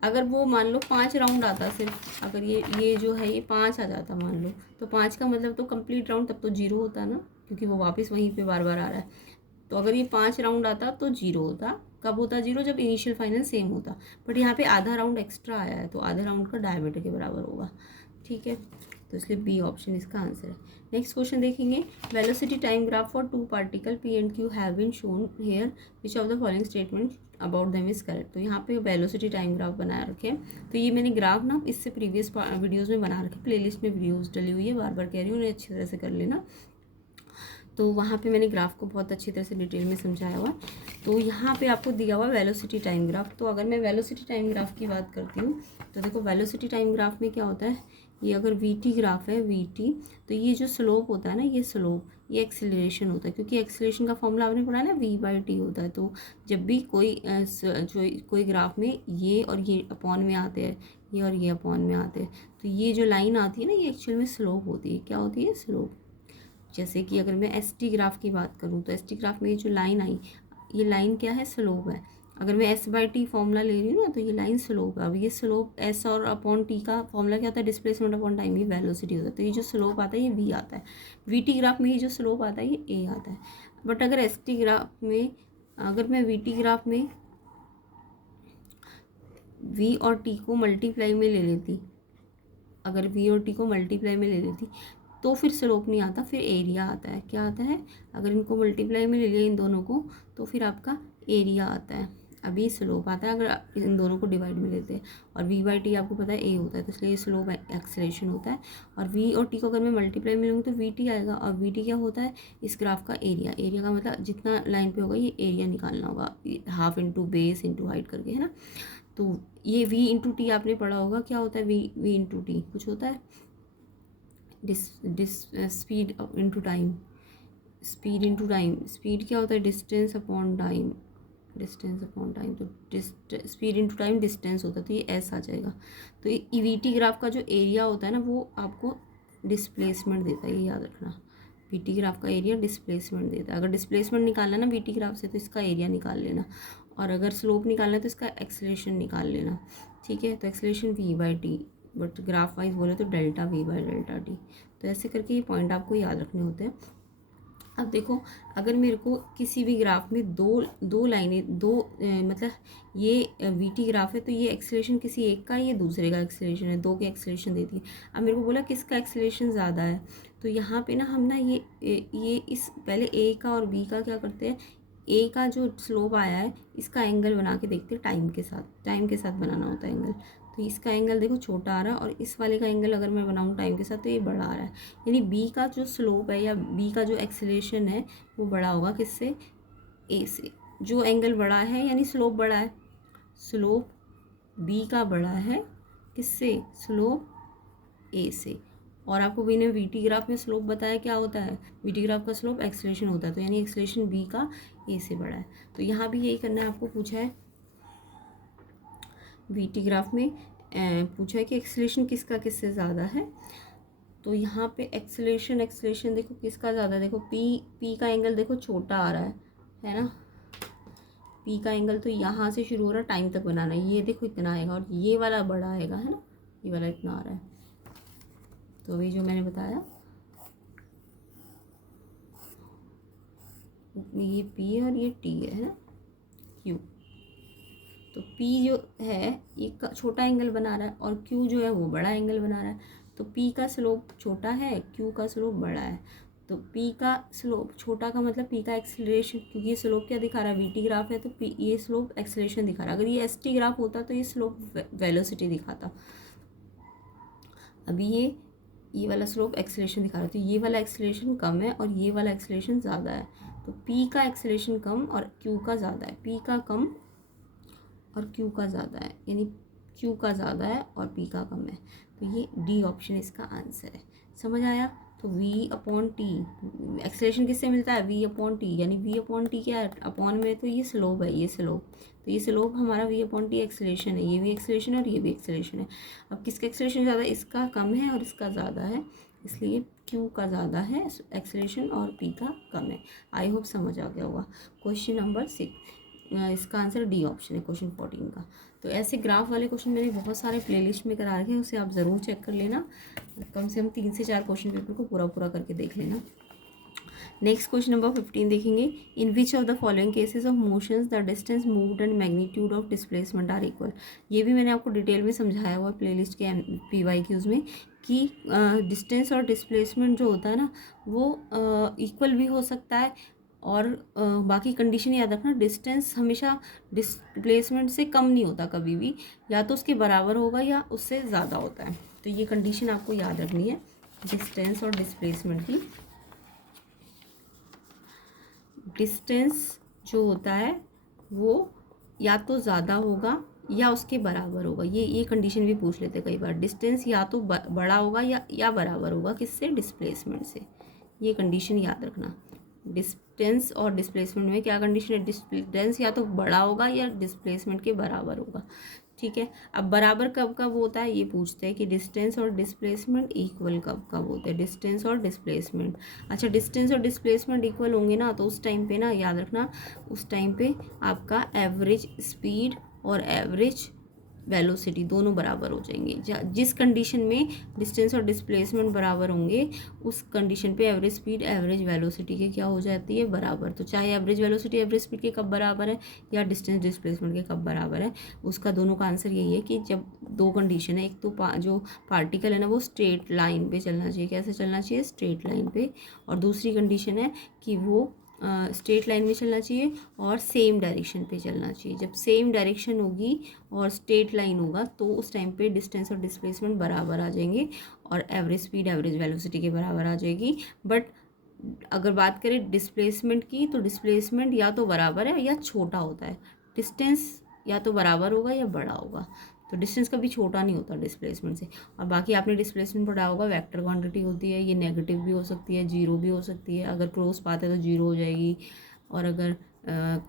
अगर वो मान लो 5 राउंड आता सिर्फ, अगर ये जो है ये 5 आ जाता मान लो, तो 5 का मतलब तो कंप्लीट राउंड तब तो 0 होता ना, क्योंकि वो वापस वहीं पे बार बार आ रहा है। तो अगर ये 5 राउंड आता तो 0 होता। कब होता 0, जब इनिशियल फाइनल सेम होता। बट यहाँ पे आधा राउंड एक्स्ट्रा आया है, तो आधे राउंड का डायमीटर के बराबर होगा। ठीक है, तो इसलिए बी ऑप्शन इसका आंसर है। नेक्स्ट क्वेश्चन देखेंगे, velocity time graph for 2 particle P and Q have been shown here, which of the following statement about them is correct. तो यहाँ पे वेलोसिटी टाइम ग्राफ बना रखे हैं। तो ये मैंने ग्राफ ना इससे प्रीवियस वीडियोज़ में बना रखे, प्लेलिस्ट में वीडियोज़ डली हुई है, बार बार कह रही हूँ, उन्हें अच्छी तरह से कर लेना। तो वहाँ पे मैंने ग्राफ को बहुत अच्छी तरह से डिटेल में समझाया हुआ है। तो यहाँ पे आपको दिया हुआ वेलोसिटी टाइम ग्राफ। तो अगर मैं वेलोसिटी टाइम ग्राफ की बात करती हूँ, तो देखो वेलोसिटी टाइम ग्राफ में क्या होता है, ये अगर वी ग्राफ है, वी, तो ये जो स्लोप होता है ना, ये स्लोप, ये एक्सेलरेशन होता है, क्योंकि एक्सेलरेशन का फॉर्मूला आपने पढ़ा है ना, v/t होता है। तो जब भी कोई ग्राफ में ये और ये अपॉन में आते हैं, ये और ये अपॉन में आते हैं, तो ये जो लाइन आती है ना, ये एक्चुअल में स्लोप होती है। क्या होती है, स्लोप। जैसे कि अगर मैं ST ग्राफ की बात करूँ, तो ST ग्राफ में ये जो लाइन आई, ये लाइन क्या है, स्लोप है। अगर मैं S/T फॉर्मूला ले रही हूँ ना, तो ये लाइन स्लोप है। अब ये स्लोप S और अपॉन T का फॉर्मूला क्या होता है, डिस्प्लेसमेंट अपॉन टाइम, ये वेलोसिटी होता है। तो ये जो स्लोप आता है ये V आता है। VT ग्राफ में ये जो स्लोप आता है ये A आता है। बट अगर ST ग्राफ में, अगर मैं VT ग्राफ में V और T को मल्टीप्लाई में ले लेती, अगर V और T को मल्टीप्लाई में ले लेती, तो फिर स्लोप नहीं आता, फिर एरिया आता है। क्या आता है, अगर इनको मल्टीप्लाई में ले लिया इन दोनों को, तो फिर आपका एरिया आता है। अभी स्लोप आता है अगर इन दोनों को डिवाइड में लेते हैं। और v/t आपको पता है a होता है, तो इसलिए स्लोप एक्सेलरेशन होता है। और v और t को अगर मैं मल्टीप्लाई में लूँगी तो vt आएगा। और vt क्या होता है, इस ग्राफ का एरिया। एरिया का मतलब जितना लाइन पे होगा ये एरिया निकालना होगा, half into base into height करके, है ना। तो ये v इंटू टी आपने पढ़ा होगा, क्या होता है v इंटू टी, कुछ होता है speed into time, speed into time, speed क्या होता है distance upon time, distance upon time, तो स्पीड इंटू टाइम डिस्टेंस होता है, तो ये एस आ जाएगा। तो ये वीटी ग्राफ का जो एरिया होता है ना वो आपको डिस्प्लेसमेंट देता है, ये याद रखना। वीटी ग्राफ का एरिया डिस्प्लेसमेंट देता है। अगर डिस्प्लेसमेंट निकालना ना वीटी ग्राफ से तो इसका एरिया निकाल लेना, और अगर स्लोप निकालना है तो इसका एक्सेलरेशन निकाल लेना, ठीक है। तो acceleration V by T, but graph wise बोले तो delta V by delta T. तो ऐसे करके ये पॉइंट आपको याद रखने होते हैं। अब देखो, अगर मेरे को किसी भी ग्राफ में दो लाइनें मतलब ये वीटी ग्राफ है, तो ये एक्सेलरेशन किसी एक का, ये दूसरे का एक्सेलरेशन है, दो के एक्सेलरेशन देती है। अब मेरे को बोला किसका एक्सेलरेशन ज़्यादा है, तो यहाँ पे ना हम ना ये इस पहले ए का और बी का क्या करते हैं, ए का जो स्लोप आया है इसका एंगल बना के देखते हैं, टाइम के साथ बनाना होता है एंगल। तो इसका एंगल देखो छोटा आ रहा है, और इस वाले का एंगल अगर मैं बनाऊँ टाइम के साथ तो ये बड़ा आ रहा है। यानी बी का जो स्लोप है या बी का जो एक्सेलरेशन है वो बड़ा होगा किससे, ए से। जो एंगल बड़ा है यानी स्लोप बड़ा है, स्लोप बी का बड़ा है किससे, स्लोप ए से। और आपको भी ने वीटी ग्राफ में स्लोप बताया क्या होता है, वीटी ग्राफ का स्लोप एक्सेलरेशन होता है, तो यानी एक्सेलरेशन बी का ए से बड़ा है। तो यहाँ भी यही करना है, आपको पूछा है वीटी ग्राफ में पूछा है कि एक्सेलरेशन किसका किससे ज़्यादा है। तो यहाँ पे एक्सेलरेशन देखो किसका ज़्यादा है, देखो पी का एंगल देखो छोटा आ रहा है ना। पी का एंगल तो यहाँ से शुरू हो रहा है, टाइम तक बनाना है, ये देखो इतना आएगा, और ये वाला बड़ा आएगा है ना, ये वाला इतना आ रहा है। तो वही जो मैंने बताया, ये पी है और ये टी है ना, क्यू। तो P जो है ये छोटा एंगल बना रहा है, और Q जो है वो बड़ा एंगल बना रहा है। तो P का स्लोप छोटा है, Q का स्लोप बड़ा है। तो P का स्लोप छोटा का मतलब P का एक्सेलरेशन, क्योंकि ये स्लोप क्या दिखा रहा है, वीटी ग्राफ है, तो P ये स्लोप एक्सेलरेशन दिखा रहा है। अगर ये ST ग्राफ होता तो ये स्लोप वेलोसिटी दिखाता। अभी ये वाला स्लोप एक्सेलरेशन दिखा रहा है, तो ये वाला एक्सेलरेशन कम है और ये वाला एक्सेलरेशन ज़्यादा है। तो P का एक्सेलरेशन कम और Q का ज़्यादा है, P का कम और Q का ज़्यादा है, यानी Q का ज़्यादा है और P का कम है। तो ये डी ऑप्शन इसका आंसर है। समझ आया। तो V अपॉन टी, एक्सेलरेशन किससे मिलता है, V अपॉन टी, यानी V अपॉन टी क्या है, अपॉन में तो ये स्लोप है, ये स्लोप, तो ये स्लोप हमारा V अपॉन टी एक्सेलरेशन है, ये भी एक्सेलरेशन है और ये भी एक्सेलरेशन है। अब किसका एक्सेलरेशन ज़्यादा, इसका कम है और इसका ज़्यादा है, इसलिए Q का ज़्यादा है एक्सेलरेशन और P का कम है। आई होप समझ आ गया होगा। क्वेश्चन नंबर 6, इसका आंसर डी ऑप्शन है क्वेश्चन 14 का। तो ऐसे ग्राफ वाले क्वेश्चन मैंने बहुत सारे प्लेलिस्ट में करा रखे हैं, उसे आप ज़रूर चेक कर लेना, कम से कम 3 से 4 क्वेश्चन पेपर को पूरा करके देख लेना। नेक्स्ट क्वेश्चन नंबर 15 देखेंगे। In which of the following cases of motions the distance moved and magnitude of displacement are equal. ये भी मैंने आपको डिटेल में समझाया हुआ है प्लेलिस्ट के PYQs में, कि डिस्टेंस और डिस्प्लेसमेंट जो होता है ना वो इक्वल भी हो सकता है, और बाकी कंडीशन याद रखना, डिस्टेंस हमेशा डिस्प्लेसमेंट से कम नहीं होता कभी भी, या तो उसके बराबर होगा या उससे ज़्यादा होता है। तो ये कंडीशन आपको याद रखनी है डिस्टेंस और डिस्प्लेसमेंट की। डिस्टेंस जो होता है वो या तो ज़्यादा होगा या उसके बराबर होगा, ये कंडीशन भी पूछ लेते कई बार। डिस्टेंस या तो बड़ा होगा या बराबर होगा किससे, डिस्प्लेसमेंट से। ये कंडीशन याद रखना। डिस्टेंस और डिस्प्लेसमेंट में क्या कंडीशन है, डिस्टेंस या तो बड़ा होगा या डिस्प्लेसमेंट के बराबर होगा, ठीक है। अब बराबर कब कब होता है ये पूछते हैं कि डिस्टेंस और डिस्प्लेसमेंट इक्वल कब कब होते हैं, डिस्टेंस और डिस्प्लेसमेंट। अच्छा, डिस्टेंस और डिस्प्लेसमेंट इक्वल होंगे ना तो उस टाइम पे ना याद रखना, उस टाइम पे आपका एवरेज स्पीड और एवरेज वेलोसिटी दोनों बराबर हो जाएंगे। जिस कंडीशन में डिस्टेंस और डिस्प्लेसमेंट बराबर होंगे उस कंडीशन पे एवरेज स्पीड एवरेज वेलोसिटी के क्या हो जाती है, बराबर। तो चाहे एवरेज वेलोसिटी एवरेज स्पीड के कब बराबर है या डिस्टेंस डिस्प्लेसमेंट के कब बराबर है, उसका दोनों का आंसर यही है कि जब दो कंडीशन है, एक तो जो पार्टिकल है ना वो स्ट्रेट लाइन पे चलना चाहिए, कैसे चलना चाहिए, स्ट्रेट लाइन पे, और दूसरी कंडीशन है कि वो स्ट्रेट लाइन में चलना चाहिए और सेम डायरेक्शन पे चलना चाहिए। जब सेम डायरेक्शन होगी और स्ट्रेट लाइन होगा तो उस टाइम पे डिस्टेंस और डिस्प्लेसमेंट बराबर आ जाएंगे और एवरेज स्पीड एवरेज वेलोसिटी के बराबर आ जाएगी। बट अगर बात करें डिस्प्लेसमेंट की तो डिस्प्लेसमेंट या तो बराबर है या छोटा होता है। डिस्टेंस या तो बराबर होगा या बड़ा होगा। तो डिस्टेंस कभी छोटा नहीं होता डिस्प्लेसमेंट से। और बाकी आपने डिस्प्लेसमेंट पढ़ा होगा, वेक्टर क्वांटिटी होती है, ये नेगेटिव भी हो सकती है, जीरो भी हो सकती है। अगर क्लोज पाथ है तो जीरो हो जाएगी, और अगर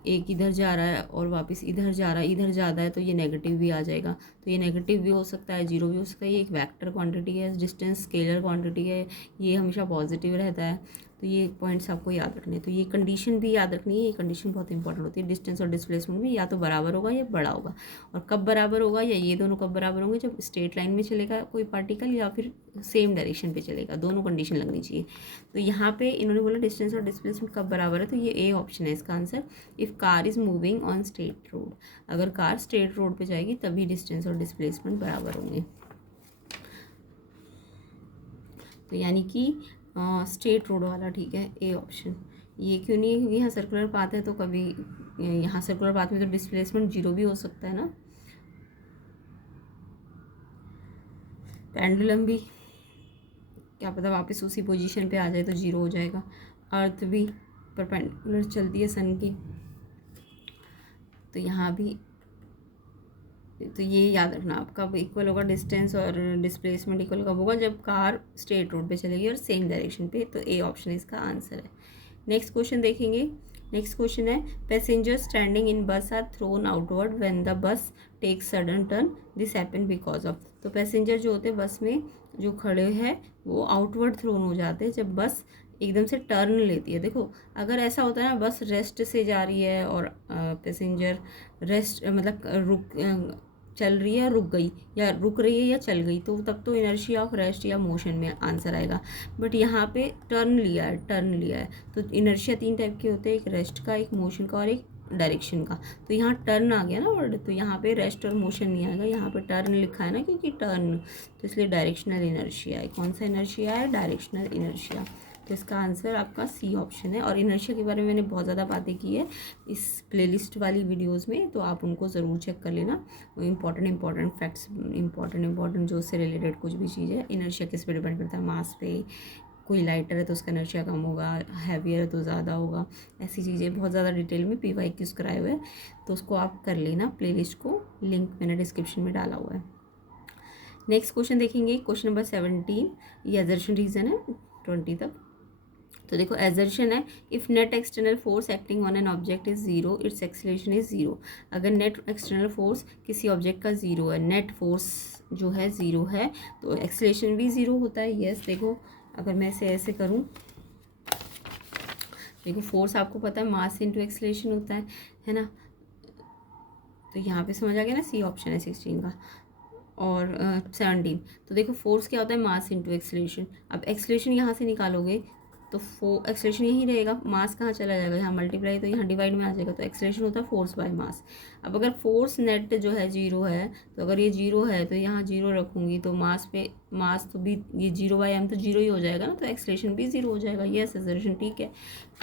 एक इधर जा रहा है और वापस इधर जा रहा है, इधर ज़्यादा है, तो ये नेगेटिव भी आ जाएगा। तो ये नेगेटिव भी हो सकता है, जीरो भी हो सकता है। ये एक वेक्टर क्वांटिटी है, डिस्टेंस स्केलर क्वांटिटी है, ये हमेशा पॉजिटिव रहता है। तो ये पॉइंट्स आपको याद रखने हैं। तो ये कंडीशन भी याद रखनी है, ये कंडीशन बहुत इंपॉर्टेंट होती है डिस्टेंस और डिस्प्लेसमेंट में, या तो बराबर होगा या बड़ा होगा। और कब बराबर होगा, या ये दोनों कब बराबर होंगे, जब स्ट्रेट लाइन में चलेगा कोई पार्टिकल या फिर सेम डायरेक्शन पे चलेगा, दोनों कंडीशन लगनी चाहिए। तो यहाँ पे इन्होंने बोला डिस्टेंस और डिस्प्लेसमेंट कब बराबर है, तो ये ए ऑप्शन है इसका answer. If car is moving on straight road, अगर कार स्ट्रेट रोड पे जाएगी तभी डिस्टेंस और डिस्प्लेसमेंट बराबर होंगे। तो यानी कि स्ट्रेट रोड वाला ठीक है, ए ऑप्शन। ये क्यों नहीं है, क्योंकि यहाँ सर्कुलर पाथ है, तो कभी यहाँ सर्कुलर पाथ में तो डिस्प्लेसमेंट जीरो भी हो सकता है ना। पेंडुलम भी क्या पता वापस उसी पोजीशन पे आ जाए तो जीरो हो जाएगा। अर्थ भी परपेंडिकुलर चलती है सन की, तो यहाँ भी। तो ये याद रखना, आपका इक्वल होगा डिस्टेंस और डिस्प्लेसमेंट इक्वल कब होगा, जब कार स्ट्रेट रोड पे चलेगी और सेम डायरेक्शन पे। तो ए ऑप्शन इसका आंसर है। नेक्स्ट क्वेश्चन देखेंगे। नेक्स्ट क्वेश्चन है, passenger standing in bus are thrown outward when the bus takes sudden turn, this happen because of. तो पैसेंजर जो होते हैं बस में जो खड़े हैं वो आउटवर्ड थ्रोन हो जाते हैं जब बस एकदम से टर्न लेती है। देखो अगर ऐसा होता है ना, बस रेस्ट से जा रही है और पैसेंजर रेस्ट मतलब रुक चल रही है, रुक गई, या रुक रही है या चल गई, तो तब तो इनर्शिया ऑफ रेस्ट या मोशन में आंसर आएगा। बट यहाँ पे टर्न लिया है, तो इनर्शिया तीन टाइप के होते हैं, एक रेस्ट का, एक मोशन का और एक डायरेक्शन का। तो यहाँ टर्न आ गया ना वर्ड, तो यहाँ पे रेस्ट और मोशन नहीं आएगा, यहाँ पे टर्न लिखा है ना, क्योंकि टर्न, तो इसलिए डायरेक्शनल इनर्शिया है। कौन सा इनर्शिया है, डायरेक्शनल इनर्शिया। तो इसका आंसर आपका सी ऑप्शन है। और इनर्शिया के बारे में मैंने बहुत ज़्यादा बातें की है इस प्लेलिस्ट वाली वीडियोस में, तो आप उनको ज़रूर चेक कर लेना। इंपॉर्टेंट फैक्ट्स, इंपॉर्टेंट जो उससे रिलेटेड कुछ भी चीज़ है। इनर्शिया किस पे डिपेंड करता है, मास पे। कोई लाइटर है तो उसका इनर्शिया कम होगा, हैवियर है तो ज़्यादा होगा। ऐसी चीज़ें बहुत ज़्यादा डिटेल में PYQs कराए हुए हैं, तो उसको आप कर लेना, प्लेलिस्ट को लिंक मैंने डिस्क्रिप्शन में डाला हुआ है। नेक्स्ट क्वेश्चन देखेंगे, क्वेश्चन नंबर 17। ये असर्शन रीजन है 20 तक। तो देखो एजर्शन है, if net external force acting on an object is zero, it's acceleration is zero. अगर नेट एक्सटर्नल फोर्स किसी ऑब्जेक्ट का ज़ीरो है, नेट फोर्स जो है ज़ीरो है, तो एक्सीलरेशन भी ज़ीरो होता है। यस, देखो अगर मैं इसे ऐसे करूँ, देखो फोर्स आपको पता है मास इनटू एक्सीलरेशन होता है ना। तो यहाँ पे समझ आ गया ना, सी ऑप्शन है 16 का। और 17, तो देखो फोर्स क्या होता है, मास इनटू एक्सीलरेशन। अब एक्सीलरेशन यहाँ से निकालोगे तो एक्सेलेरेशन यहीं रहेगा, मास कहाँ चला जाएगा, यहाँ मल्टीप्लाई, तो यहाँ डिवाइड में आ जाएगा। तो एक्सेलेरेशन होता है फोर्स बाय मास। अब अगर फोर्स नेट जो है जीरो है, तो अगर ये जीरो है तो यहाँ जीरो रखूँगी, तो मास तो भी ये जीरो बाय एम तो जीरो ही हो जाएगा ना, तो एक्सेलेरेशन भी जीरो हो जाएगा। ये एक्सेलेरेशन ठीक है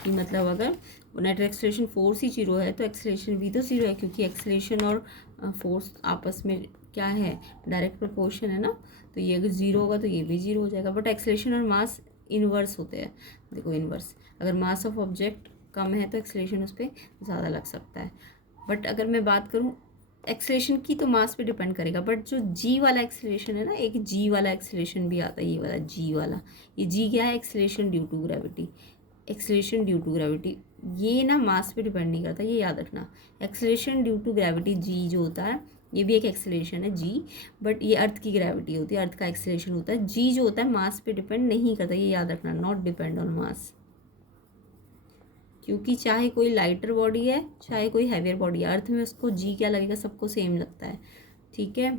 कि मतलब अगर नेट एक्सेलेरेशन फोर्स ही जीरो है तो एक्सेलेरेशन भी तो जीरो है, क्योंकि एक्सेलेरेशन और फोर्स आपस में क्या है, डायरेक्ट प्रोपोर्शन है ना। तो ये अगर जीरो होगा तो ये भी जीरो हो जाएगा। बट एक्सेलेरेशन और मास इन्वर्स होते हैं। देखो इन्वर्स, अगर मास ऑफ ऑब्जेक्ट कम है तो एक्सेलेरेशन उस पर ज़्यादा लग सकता है। बट अगर मैं बात करूँ एक्सेलेरेशन की, तो मास पे डिपेंड करेगा। बट जो जी वाला एक्सेलेरेशन है ना, एक जी वाला एक्सेलेरेशन भी आता है, ये वाला जी वाला। ये जी क्या है, acceleration due to gravity. Acceleration due to gravity ये ना मास पे डिपेंड नहीं करता, ये याद रखना। Acceleration due to gravity G जो होता है, ये भी एक एक्सेलेरेशन है जी, बट ये अर्थ की ग्रेविटी होती है, अर्थ का एक्सेलेरेशन होता है। जी जो होता है मास पे डिपेंड नहीं करता, ये याद रखना, नॉट डिपेंड ऑन मास। क्योंकि चाहे कोई लाइटर बॉडी है चाहे कोई हैवियर बॉडी है, अर्थ में उसको जी क्या लगेगा, सबको सेम लगता है। ठीक है,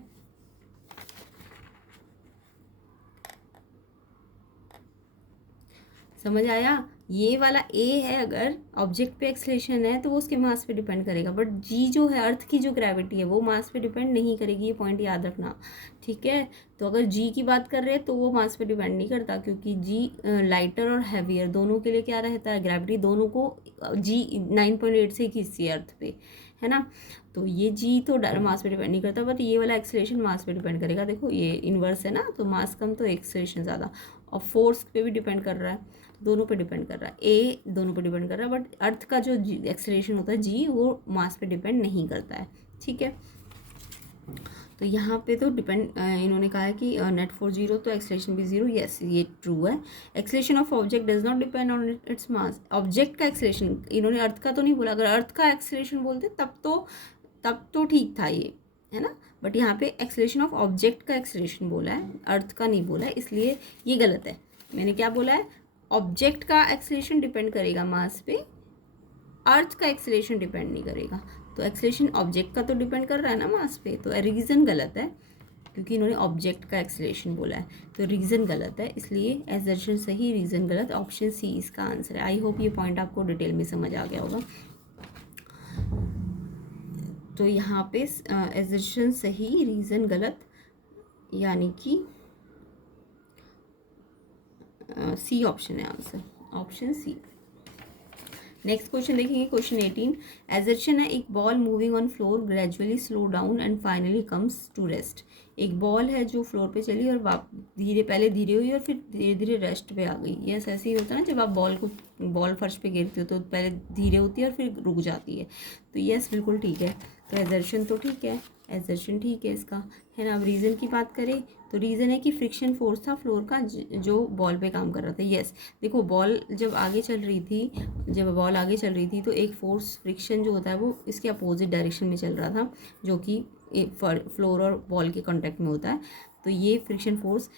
समझ आया। ये वाला ए है, अगर ऑब्जेक्ट पे एक्सेलेरेशन है तो वो उसके मास पे डिपेंड करेगा। बट जी जो है अर्थ की जो ग्रेविटी है वो मास पे डिपेंड नहीं करेगी, ये पॉइंट याद रखना। ठीक है, तो अगर जी की बात कर रहे हैं तो वो मास पे डिपेंड नहीं करता, क्योंकि जी लाइटर और हैवियर दोनों के लिए क्या रहता है, ग्रेविटी दोनों को जी 9.8 से ही खींचती है अर्थ पे, है ना। तो ये जी तो मास पे डिपेंड नहीं करता, बट ये वाला एक्सेलेरेशन मास पे डिपेंड करेगा। देखो ये इन्वर्स है ना, तो मास कम तो एक्सेलेरेशन ज़्यादा, और फोर्स पे भी डिपेंड कर रहा है, दोनों पे डिपेंड कर रहा है। ए दोनों पे डिपेंड कर रहा है, बट अर्थ का जो एक्सेलेरेशन होता है जी, वो मास पे डिपेंड नहीं करता है। ठीक है। तो यहाँ पे तो डिपेंड इन्होंने कहा है कि नेट फोर्स 0 तो एक्सेलरेशन भी 0। यस, ये ट्रू है। Acceleration of object does not depend on its mass. Object का एक्सेलरेशन, इन्होंने अर्थ का तो नहीं बोला, अगर अर्थ का एक्सेलरेशन बोलते तब तो ठीक था ये, है ना। बट यहाँ पे एक्सेलरेशन ऑफ ऑब्जेक्ट का एक्सेलरेशन बोला है, अर्थ का नहीं बोला है, इसलिए ये गलत है। मैंने क्या बोला है, ऑब्जेक्ट का एक्सेलरेशन डिपेंड करेगा मास पे, अर्थ का एक्सेलरेशन डिपेंड नहीं करेगा। तो एक्सेलरेशन ऑब्जेक्ट का तो डिपेंड कर रहा है ना मास पे, तो रीज़न गलत है क्योंकि इन्होंने ऑब्जेक्ट का एक्सेलरेशन बोला है, तो रीज़न गलत है, इसलिए एजर्शन सही, रीज़न गलत। ऑप्शन सी इसका आंसर है। आई होप ये पॉइंट आपको डिटेल में समझ आ गया होगा। तो यहाँ पे एजर्शन सही, रीज़न गलत, यानी कि सी ऑप्शन है answer, option C. Next question देखेंगे, क्वेश्चन 18। एजर्शन है एक ball moving on floor gradually slow down and finally comes to rest. एक बॉल है जो फ्लोर पे चली और पहले धीरे हुई और फिर धीरे धीरे रेस्ट पे आ गई। यस, ऐसे ही होता है ना, जब आप बॉल फर्श पे गिरते हो तो पहले धीरे होती है और फिर रुक जाती है। तो यस, बिल्कुल ठीक है। तो एजर्शन तो ठीक है, एजर्शन ठीक है इसका, है ना। अब रीज़न की बात करें तो रीज़न है कि फ्रिक्शन फोर्स था फ्लोर का जो बॉल पे काम कर रहा था। यस, देखो बॉल जब आगे चल रही थी तो एक फोर्स फ्रिक्शन जो होता है वो इसके अपोजिट डायरेक्शन में चल रहा था, जो कि फ्लोर और बॉल के कांटेक्ट में होता है। तो ये फ्रिक्शन फोर्स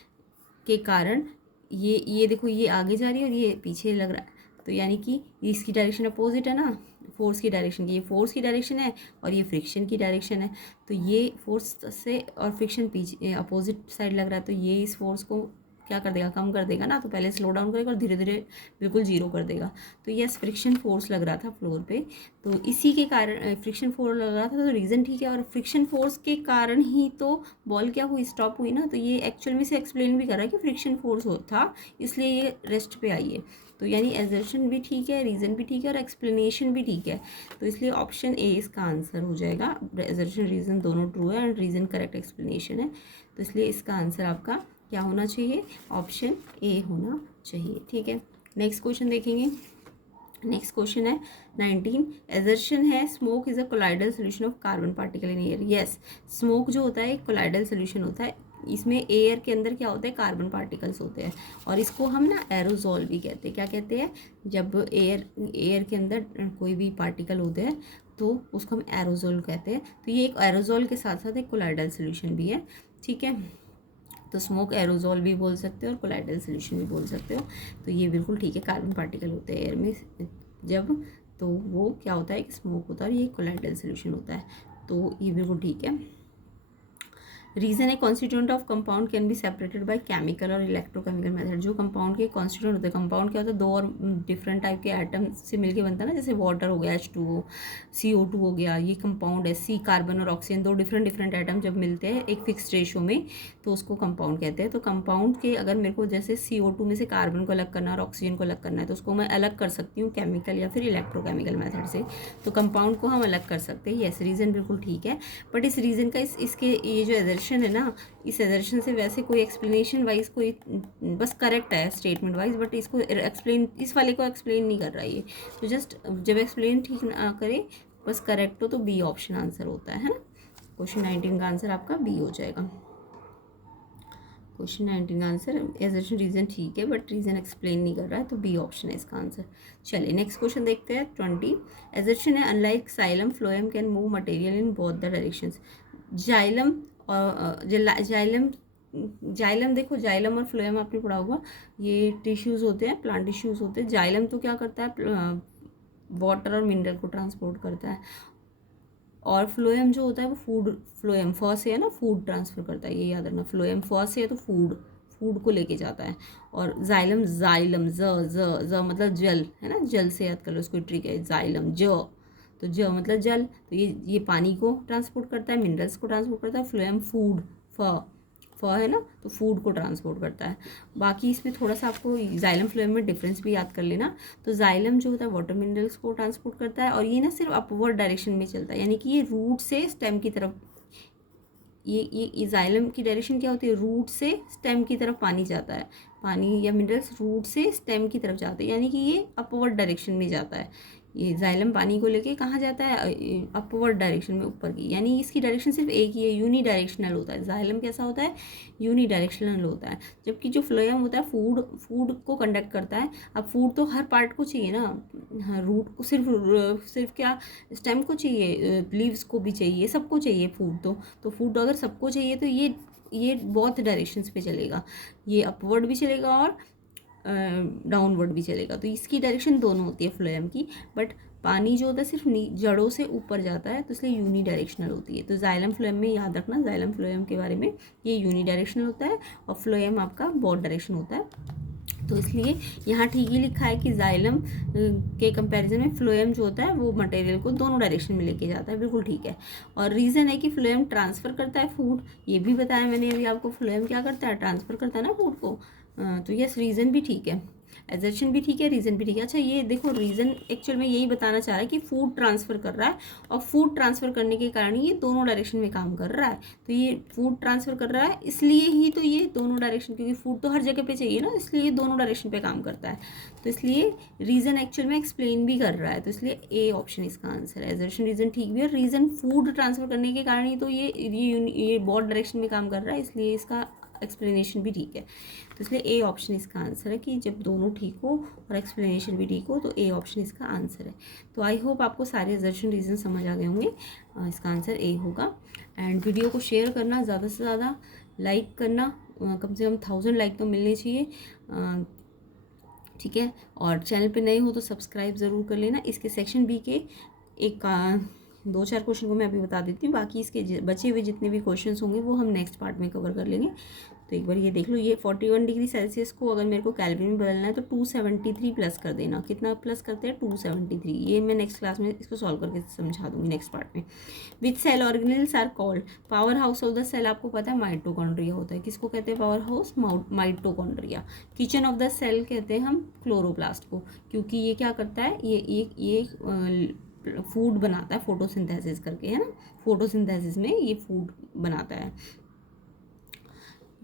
के कारण ये देखो, ये आगे जा रही है और ये पीछे लग रहा है, तो यानी कि इसकी डायरेक्शन अपोजिट है ना फोर्स की डायरेक्शन की। ये फोर्स की डायरेक्शन है और ये फ्रिक्शन की डायरेक्शन है। तो ये फोर्स से और फ्रिक्शन पीछे अपोजिट साइड लग रहा है, तो ये इस फोर्स को क्या कर देगा, कम कर देगा ना। तो पहले स्लो डाउन करेगा और धीरे धीरे बिल्कुल जीरो कर देगा। तो यस, फ्रिक्शन फोर्स लग रहा था फ्लोर पे, तो इसी के कारण फ्रिक्शन फोर्स लग रहा था, तो रीज़न ठीक है। और फ्रिक्शन फोर्स के कारण ही तो बॉल क्या हुई, स्टॉप हुई ना। तो ये एक्चुअल में से एक्सप्लेन भी कर रहा है कि फ्रिक्शन फोर्स था इसलिए ये रेस्ट पे आई है। तो यानी एजर्शन भी ठीक है, रीज़न भी ठीक है और एक्सप्लेनेशन भी ठीक है। तो इसलिए ऑप्शन ए इसका आंसर हो जाएगा। एजर्शन रीज़न दोनों ट्रू है एंड रीज़न करेक्ट एक्सप्लेनेशन है, तो इसलिए इसका आंसर आपका क्या होना चाहिए, ऑप्शन ए होना चाहिए। ठीक है, नेक्स्ट क्वेश्चन देखेंगे। नेक्स्ट क्वेश्चन है 19। एजर्शन है smoke is a colloidal solution of carbon particle in air. Yes, smoke जो होता है एक कोलाइडल सोल्यूशन होता है, इसमें एयर के अंदर क्या होता है, कार्बन पार्टिकल्स होते हैं, और इसको हम ना एरोजोल भी कहते हैं। क्या कहते हैं, जब एयर के अंदर कोई भी पार्टिकल होते हैं तो उसको हम एरोजोल कहते हैं। तो ये एक एरोजोल के साथ साथ एक कोलाइडल सोल्यूशन भी है। ठीक है, तो स्मोक एरोजोल भी बोल सकते हो और कोलाइडल सोल्यूशन भी बोल सकते हो। तो ये बिल्कुल ठीक है, कार्बन पार्टिकल होते हैं एयर में जब, तो वो क्या होता है, एक स्मोक होता है और ये कोलाइडल सोल्यूशन होता है। तो ये बिल्कुल ठीक है। रीज़न है constituent of compound can be separated by chemical और इलेक्ट्रोकेमिकल मेथड। जो कंपाउंड के कॉन्स्टिट्यूएंट होते हैं, कंपाउंड क्या होता है, दो और डिफरेंट टाइप के एटम से मिलके बनता है ना, जैसे वाटर हो गया H2O, CO2 हो गया, ये कंपाउंड है। सी कार्बन और ऑक्सीजन, दो डिफरेंट एटम जब मिलते हैं एक फिक्स रेशो में तो उसको कंपाउंड कहते हैं। तो कंपाउंड के अगर मेरे को जैसे CO2 में से कार्बन को अलग करना और ऑक्सीजन को अलग करना है तो उसको मैं अलग कर सकती हूँ केमिकल या फिर इलेक्ट्रोकेमिकल मेथड से। तो कंपाउंड को हम अलग कर सकते हैं। यस, रीज़न बिल्कुल ठीक है। बट इस रीज़न का इसके ये जो एजर्शन है ना, इस एजर्शन से वैसे कोई एक्सप्लेनेशन वाइज कोई बस करेक्ट है स्टेटमेंट वाइज, बट इसको एक्सप्लेन, इस वाले को एक्सप्लेन नहीं कर रहा है ये। तो जस्ट जब एक्सप्लेन ठीक ना करे, बस करेक्ट हो, तो बी ऑप्शन आंसर होता है ना। क्वेश्चन 19 का आंसर आपका बी हो जाएगा। क्वेश्चन 19 का आंसर एजर्शन रीज़न ठीक है बट रीज़न एक्सप्लेन नहीं कर रहा है, तो बी ऑप्शन है इसका आंसर। चलिए नेक्स्ट क्वेश्चन देखते हैं 20। एजर्शन है unlike xylem phloem can move material in both the directions. Xylem और जाइलम देखो, जाइलम और फ्लोएम आपने पढ़ा होगा, ये टिश्यूज़ होते हैं, प्लांट टिश्यूज़ होते हैं। जाइलम तो क्या करता है, वाटर और मिनरल को ट्रांसपोर्ट करता है, और फ्लोएम जो होता है वो फूड, फ्लोएम फ से है ना, फूड ट्रांसफ़र करता है, ये याद रखना। फ्लोएम फ से है तो फूड को लेके जाता है। और जाइलम ज मतलब जल, है ना, जल से याद कर लो, उसको ट्रिक है जाइलम तो ज मतलब जल, तो ये पानी को ट्रांसपोर्ट करता है, मिनरल्स को ट्रांसपोर्ट करता है। फ्लोएम फूड, फ है ना, तो फूड को ट्रांसपोर्ट करता है। बाकी इसमें थोड़ा सा आपको जाइलम फ्लोएम में डिफरेंस भी याद कर लेना। तो जाइलम जो होता है वाटर मिनरल्स को ट्रांसपोर्ट करता है, और ये ना सिर्फ अपवर्ड डायरेक्शन में चलता है, यानी कि ये रूट से स्टेम की तरफ, ये जाइलम की डायरेक्शन क्या होती है, रूट से स्टेम की तरफ पानी जाता है, पानी या मिनरल्स रूट से स्टेम की तरफ जाते हैं, यानी कि ये अपवर्ड डायरेक्शन में जाता है। ये जाइलम पानी को लेके कहाँ जाता है, अपवर्ड डायरेक्शन में, ऊपर की, यानी इसकी डायरेक्शन सिर्फ एक ही है, यूनी डायरेक्शनल होता है। जाइलम कैसा होता है, यूनी डायरेक्शनल होता है। जबकि जो फ्लोएम होता है फूड को कंडक्ट करता है। अब फूड तो हर पार्ट को चाहिए ना, हाँ, रूट को सिर्फ क्या स्टेम को चाहिए, लीव्स को भी चाहिए, सबको चाहिए फूड। तो फूड अगर सबको चाहिए तो ये बहुत डायरेक्शंस पे चलेगा, ये अपवर्ड भी चलेगा और डाउनवर्ड भी चलेगा। तो इसकी डायरेक्शन दोनों होती है फ्लोएम की। बट पानी जो होता है सिर्फ जड़ों से ऊपर जाता है, तो इसलिए यूनी डायरेक्शनल होती है। तो जाइलम फ्लोएम में याद रखना, जाइलम फ्लोएम के बारे में, ये यूनी डायरेक्शनल होता है और फ्लोएम आपका बहुत डायरेक्शन होता है। तो इसलिए यहाँ ठीक ही लिखा है कि जाइलम के कंपैरिजन में फ्लोएम जो होता है वो मटेरियल को दोनों डायरेक्शन में लेके जाता है, बिल्कुल ठीक है। और रीज़न है कि फ्लोएम ट्रांसफ़र करता है फूड, ये भी बताया मैंने अभी आपको, फ्लोएम क्या करता है, ट्रांसफ़र करता है ना फूड को। तो यस, रीज़न भी ठीक है, एजर्शन भी ठीक है, रीज़न भी ठीक है। अच्छा, ये देखो रीज़न एक्चुअल में यही बताना चाह रहा है कि फूड ट्रांसफ़र कर रहा है, और फूड ट्रांसफ़र करने के कारण ये दोनों डायरेक्शन में काम कर रहा है। तो ये फूड ट्रांसफ़र कर रहा है इसलिए ही तो ये दोनों डायरेक्शन, क्योंकि फूड तो हर जगह पे चाहिए ना, इसलिए ये दोनों डायरेक्शन पे काम करता है। तो इसलिए रीज़न एक्चुअल में एक्सप्लेन भी कर रहा है, तो इसलिए ए ऑप्शन इसका आंसर है। एजर्शन रीज़न ठीक भी है, रीज़न फूड ट्रांसफ़र करने के कारण ही तो ये बहुत डायरेक्शन में काम कर रहा है, इसलिए इसका एक्सप्लेनेशन भी ठीक है। तो इसलिए ए ऑप्शन इसका आंसर है, कि जब दोनों ठीक हो और एक्सप्लेनेशन भी ठीक हो तो ए ऑप्शन इसका आंसर है। तो आई होप आपको सारे एजर्शन रीज़न समझ आ गए होंगे, इसका आंसर ए होगा। एंड वीडियो को शेयर करना, ज़्यादा से ज़्यादा लाइक करना, कम से कम 1000 लाइक तो मिलने चाहिए, ठीक है। और चैनल पे नए हो तो सब्सक्राइब ज़रूर कर लेना। इसके सेक्शन बी के एक 2-4 क्वेश्चन को मैं अभी बता देती हूँ, बाकी इसके बचे हुए जितने भी क्वेश्चंस होंगे वो हम नेक्स्ट पार्ट में कवर कर लेंगे। तो एक बार ये देख लो, ये 41 डिग्री सेल्सियस को अगर मेरे को केल्विन में बदलना है तो 273 प्लस कर देना। कितना प्लस करते हैं, 273। ये मैं नेक्स्ट क्लास में इसको सॉल्व करके समझा दूंगी नेक्स्ट पार्ट में। Which cell organelles are called powerhouse of the cell, आपको पता है माइटोकॉन्ड्रिया होता है। किसको कहते हैं powerhouse, mitochondria. Kitchen of the cell कहते हैं हम क्लोरोप्लास्ट को, क्योंकि ये क्या करता है, ये फूड बनाता है फोटोसिंथेसिस करके, है ना। फोटोसिंथेसिस में ये फूड बनाता है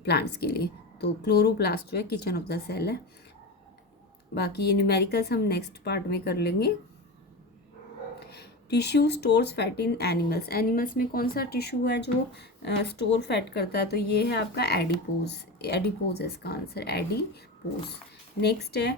प्लांट्स के लिए। तो क्लोरोप्लास्ट जो है किचन ऑफ द सेल है। बाकी ये न्यूमेरिकल्स हम नेक्स्ट पार्ट में कर लेंगे। Tissue stores fat in animals, animals में कौन सा टिश्यू है जो स्टोर फैट करता है, तो ये है आपका एडिपोज। एडिपोज है इसका आंसर, एडिपोज। नेक्स्ट है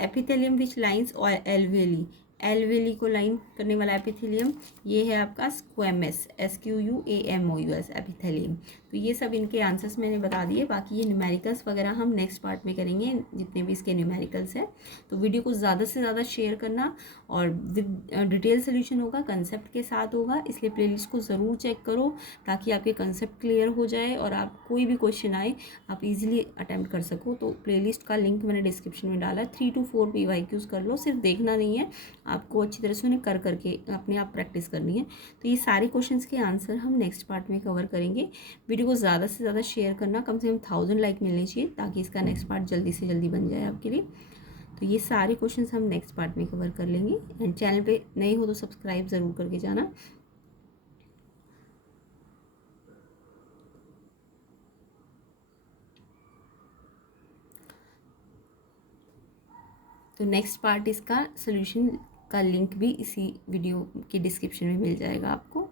एपिथेलियम विच लाइंस और एल्वेली, एल्वेली को लाइन करने वाला एपिथेलियम, ये है आपका स्क्वेमस, SQUAMOUS एपिथेलियम। तो ये सब इनके आंसर्स मैंने बता दिए। बाकी ये न्यूमेरिकल्स वगैरह हम नेक्स्ट पार्ट में करेंगे, जितने भी इसके न्यूमेरिकल्स हैं। तो वीडियो को ज़्यादा से ज़्यादा शेयर करना, और विद डिटेल सोल्यूशन होगा, कंसेप्ट के साथ होगा, इसलिए प्लेलिस्ट को ज़रूर चेक करो ताकि आपके कंसेप्ट क्लियर हो जाए और आप कोई भी क्वेश्चन आए आप इजीली अटैम्प्ट कर सको। तो प्लेलिस्ट का लिंक मैंने डिस्क्रिप्शन में डाला है। 3 to 4 PYQs कर लो, सिर्फ देखना नहीं है, आपको अच्छी तरह से उन्हें करके अपने आप प्रैक्टिस करनी है। तो ये सारे क्वेश्चंस के आंसर हम नेक्स्ट पार्ट में कवर करेंगे। वीडियो को ज़्यादा से ज़्यादा शेयर करना, कम से कम 1000 लाइक मिलने चाहिए ताकि इसका नेक्स्ट पार्ट जल्दी से जल्दी बन जाए आपके लिए। तो ये सारे क्वेश्चंस हम नेक्स्ट पार्ट में कवर कर लेंगे। एंड चैनल पे नए हो तो सब्सक्राइब ज़रूर करके जाना। तो नेक्स्ट पार्ट इसका सोल्यूशन का लिंक भी इसी वीडियो के डिस्क्रिप्शन में मिल जाएगा आपको।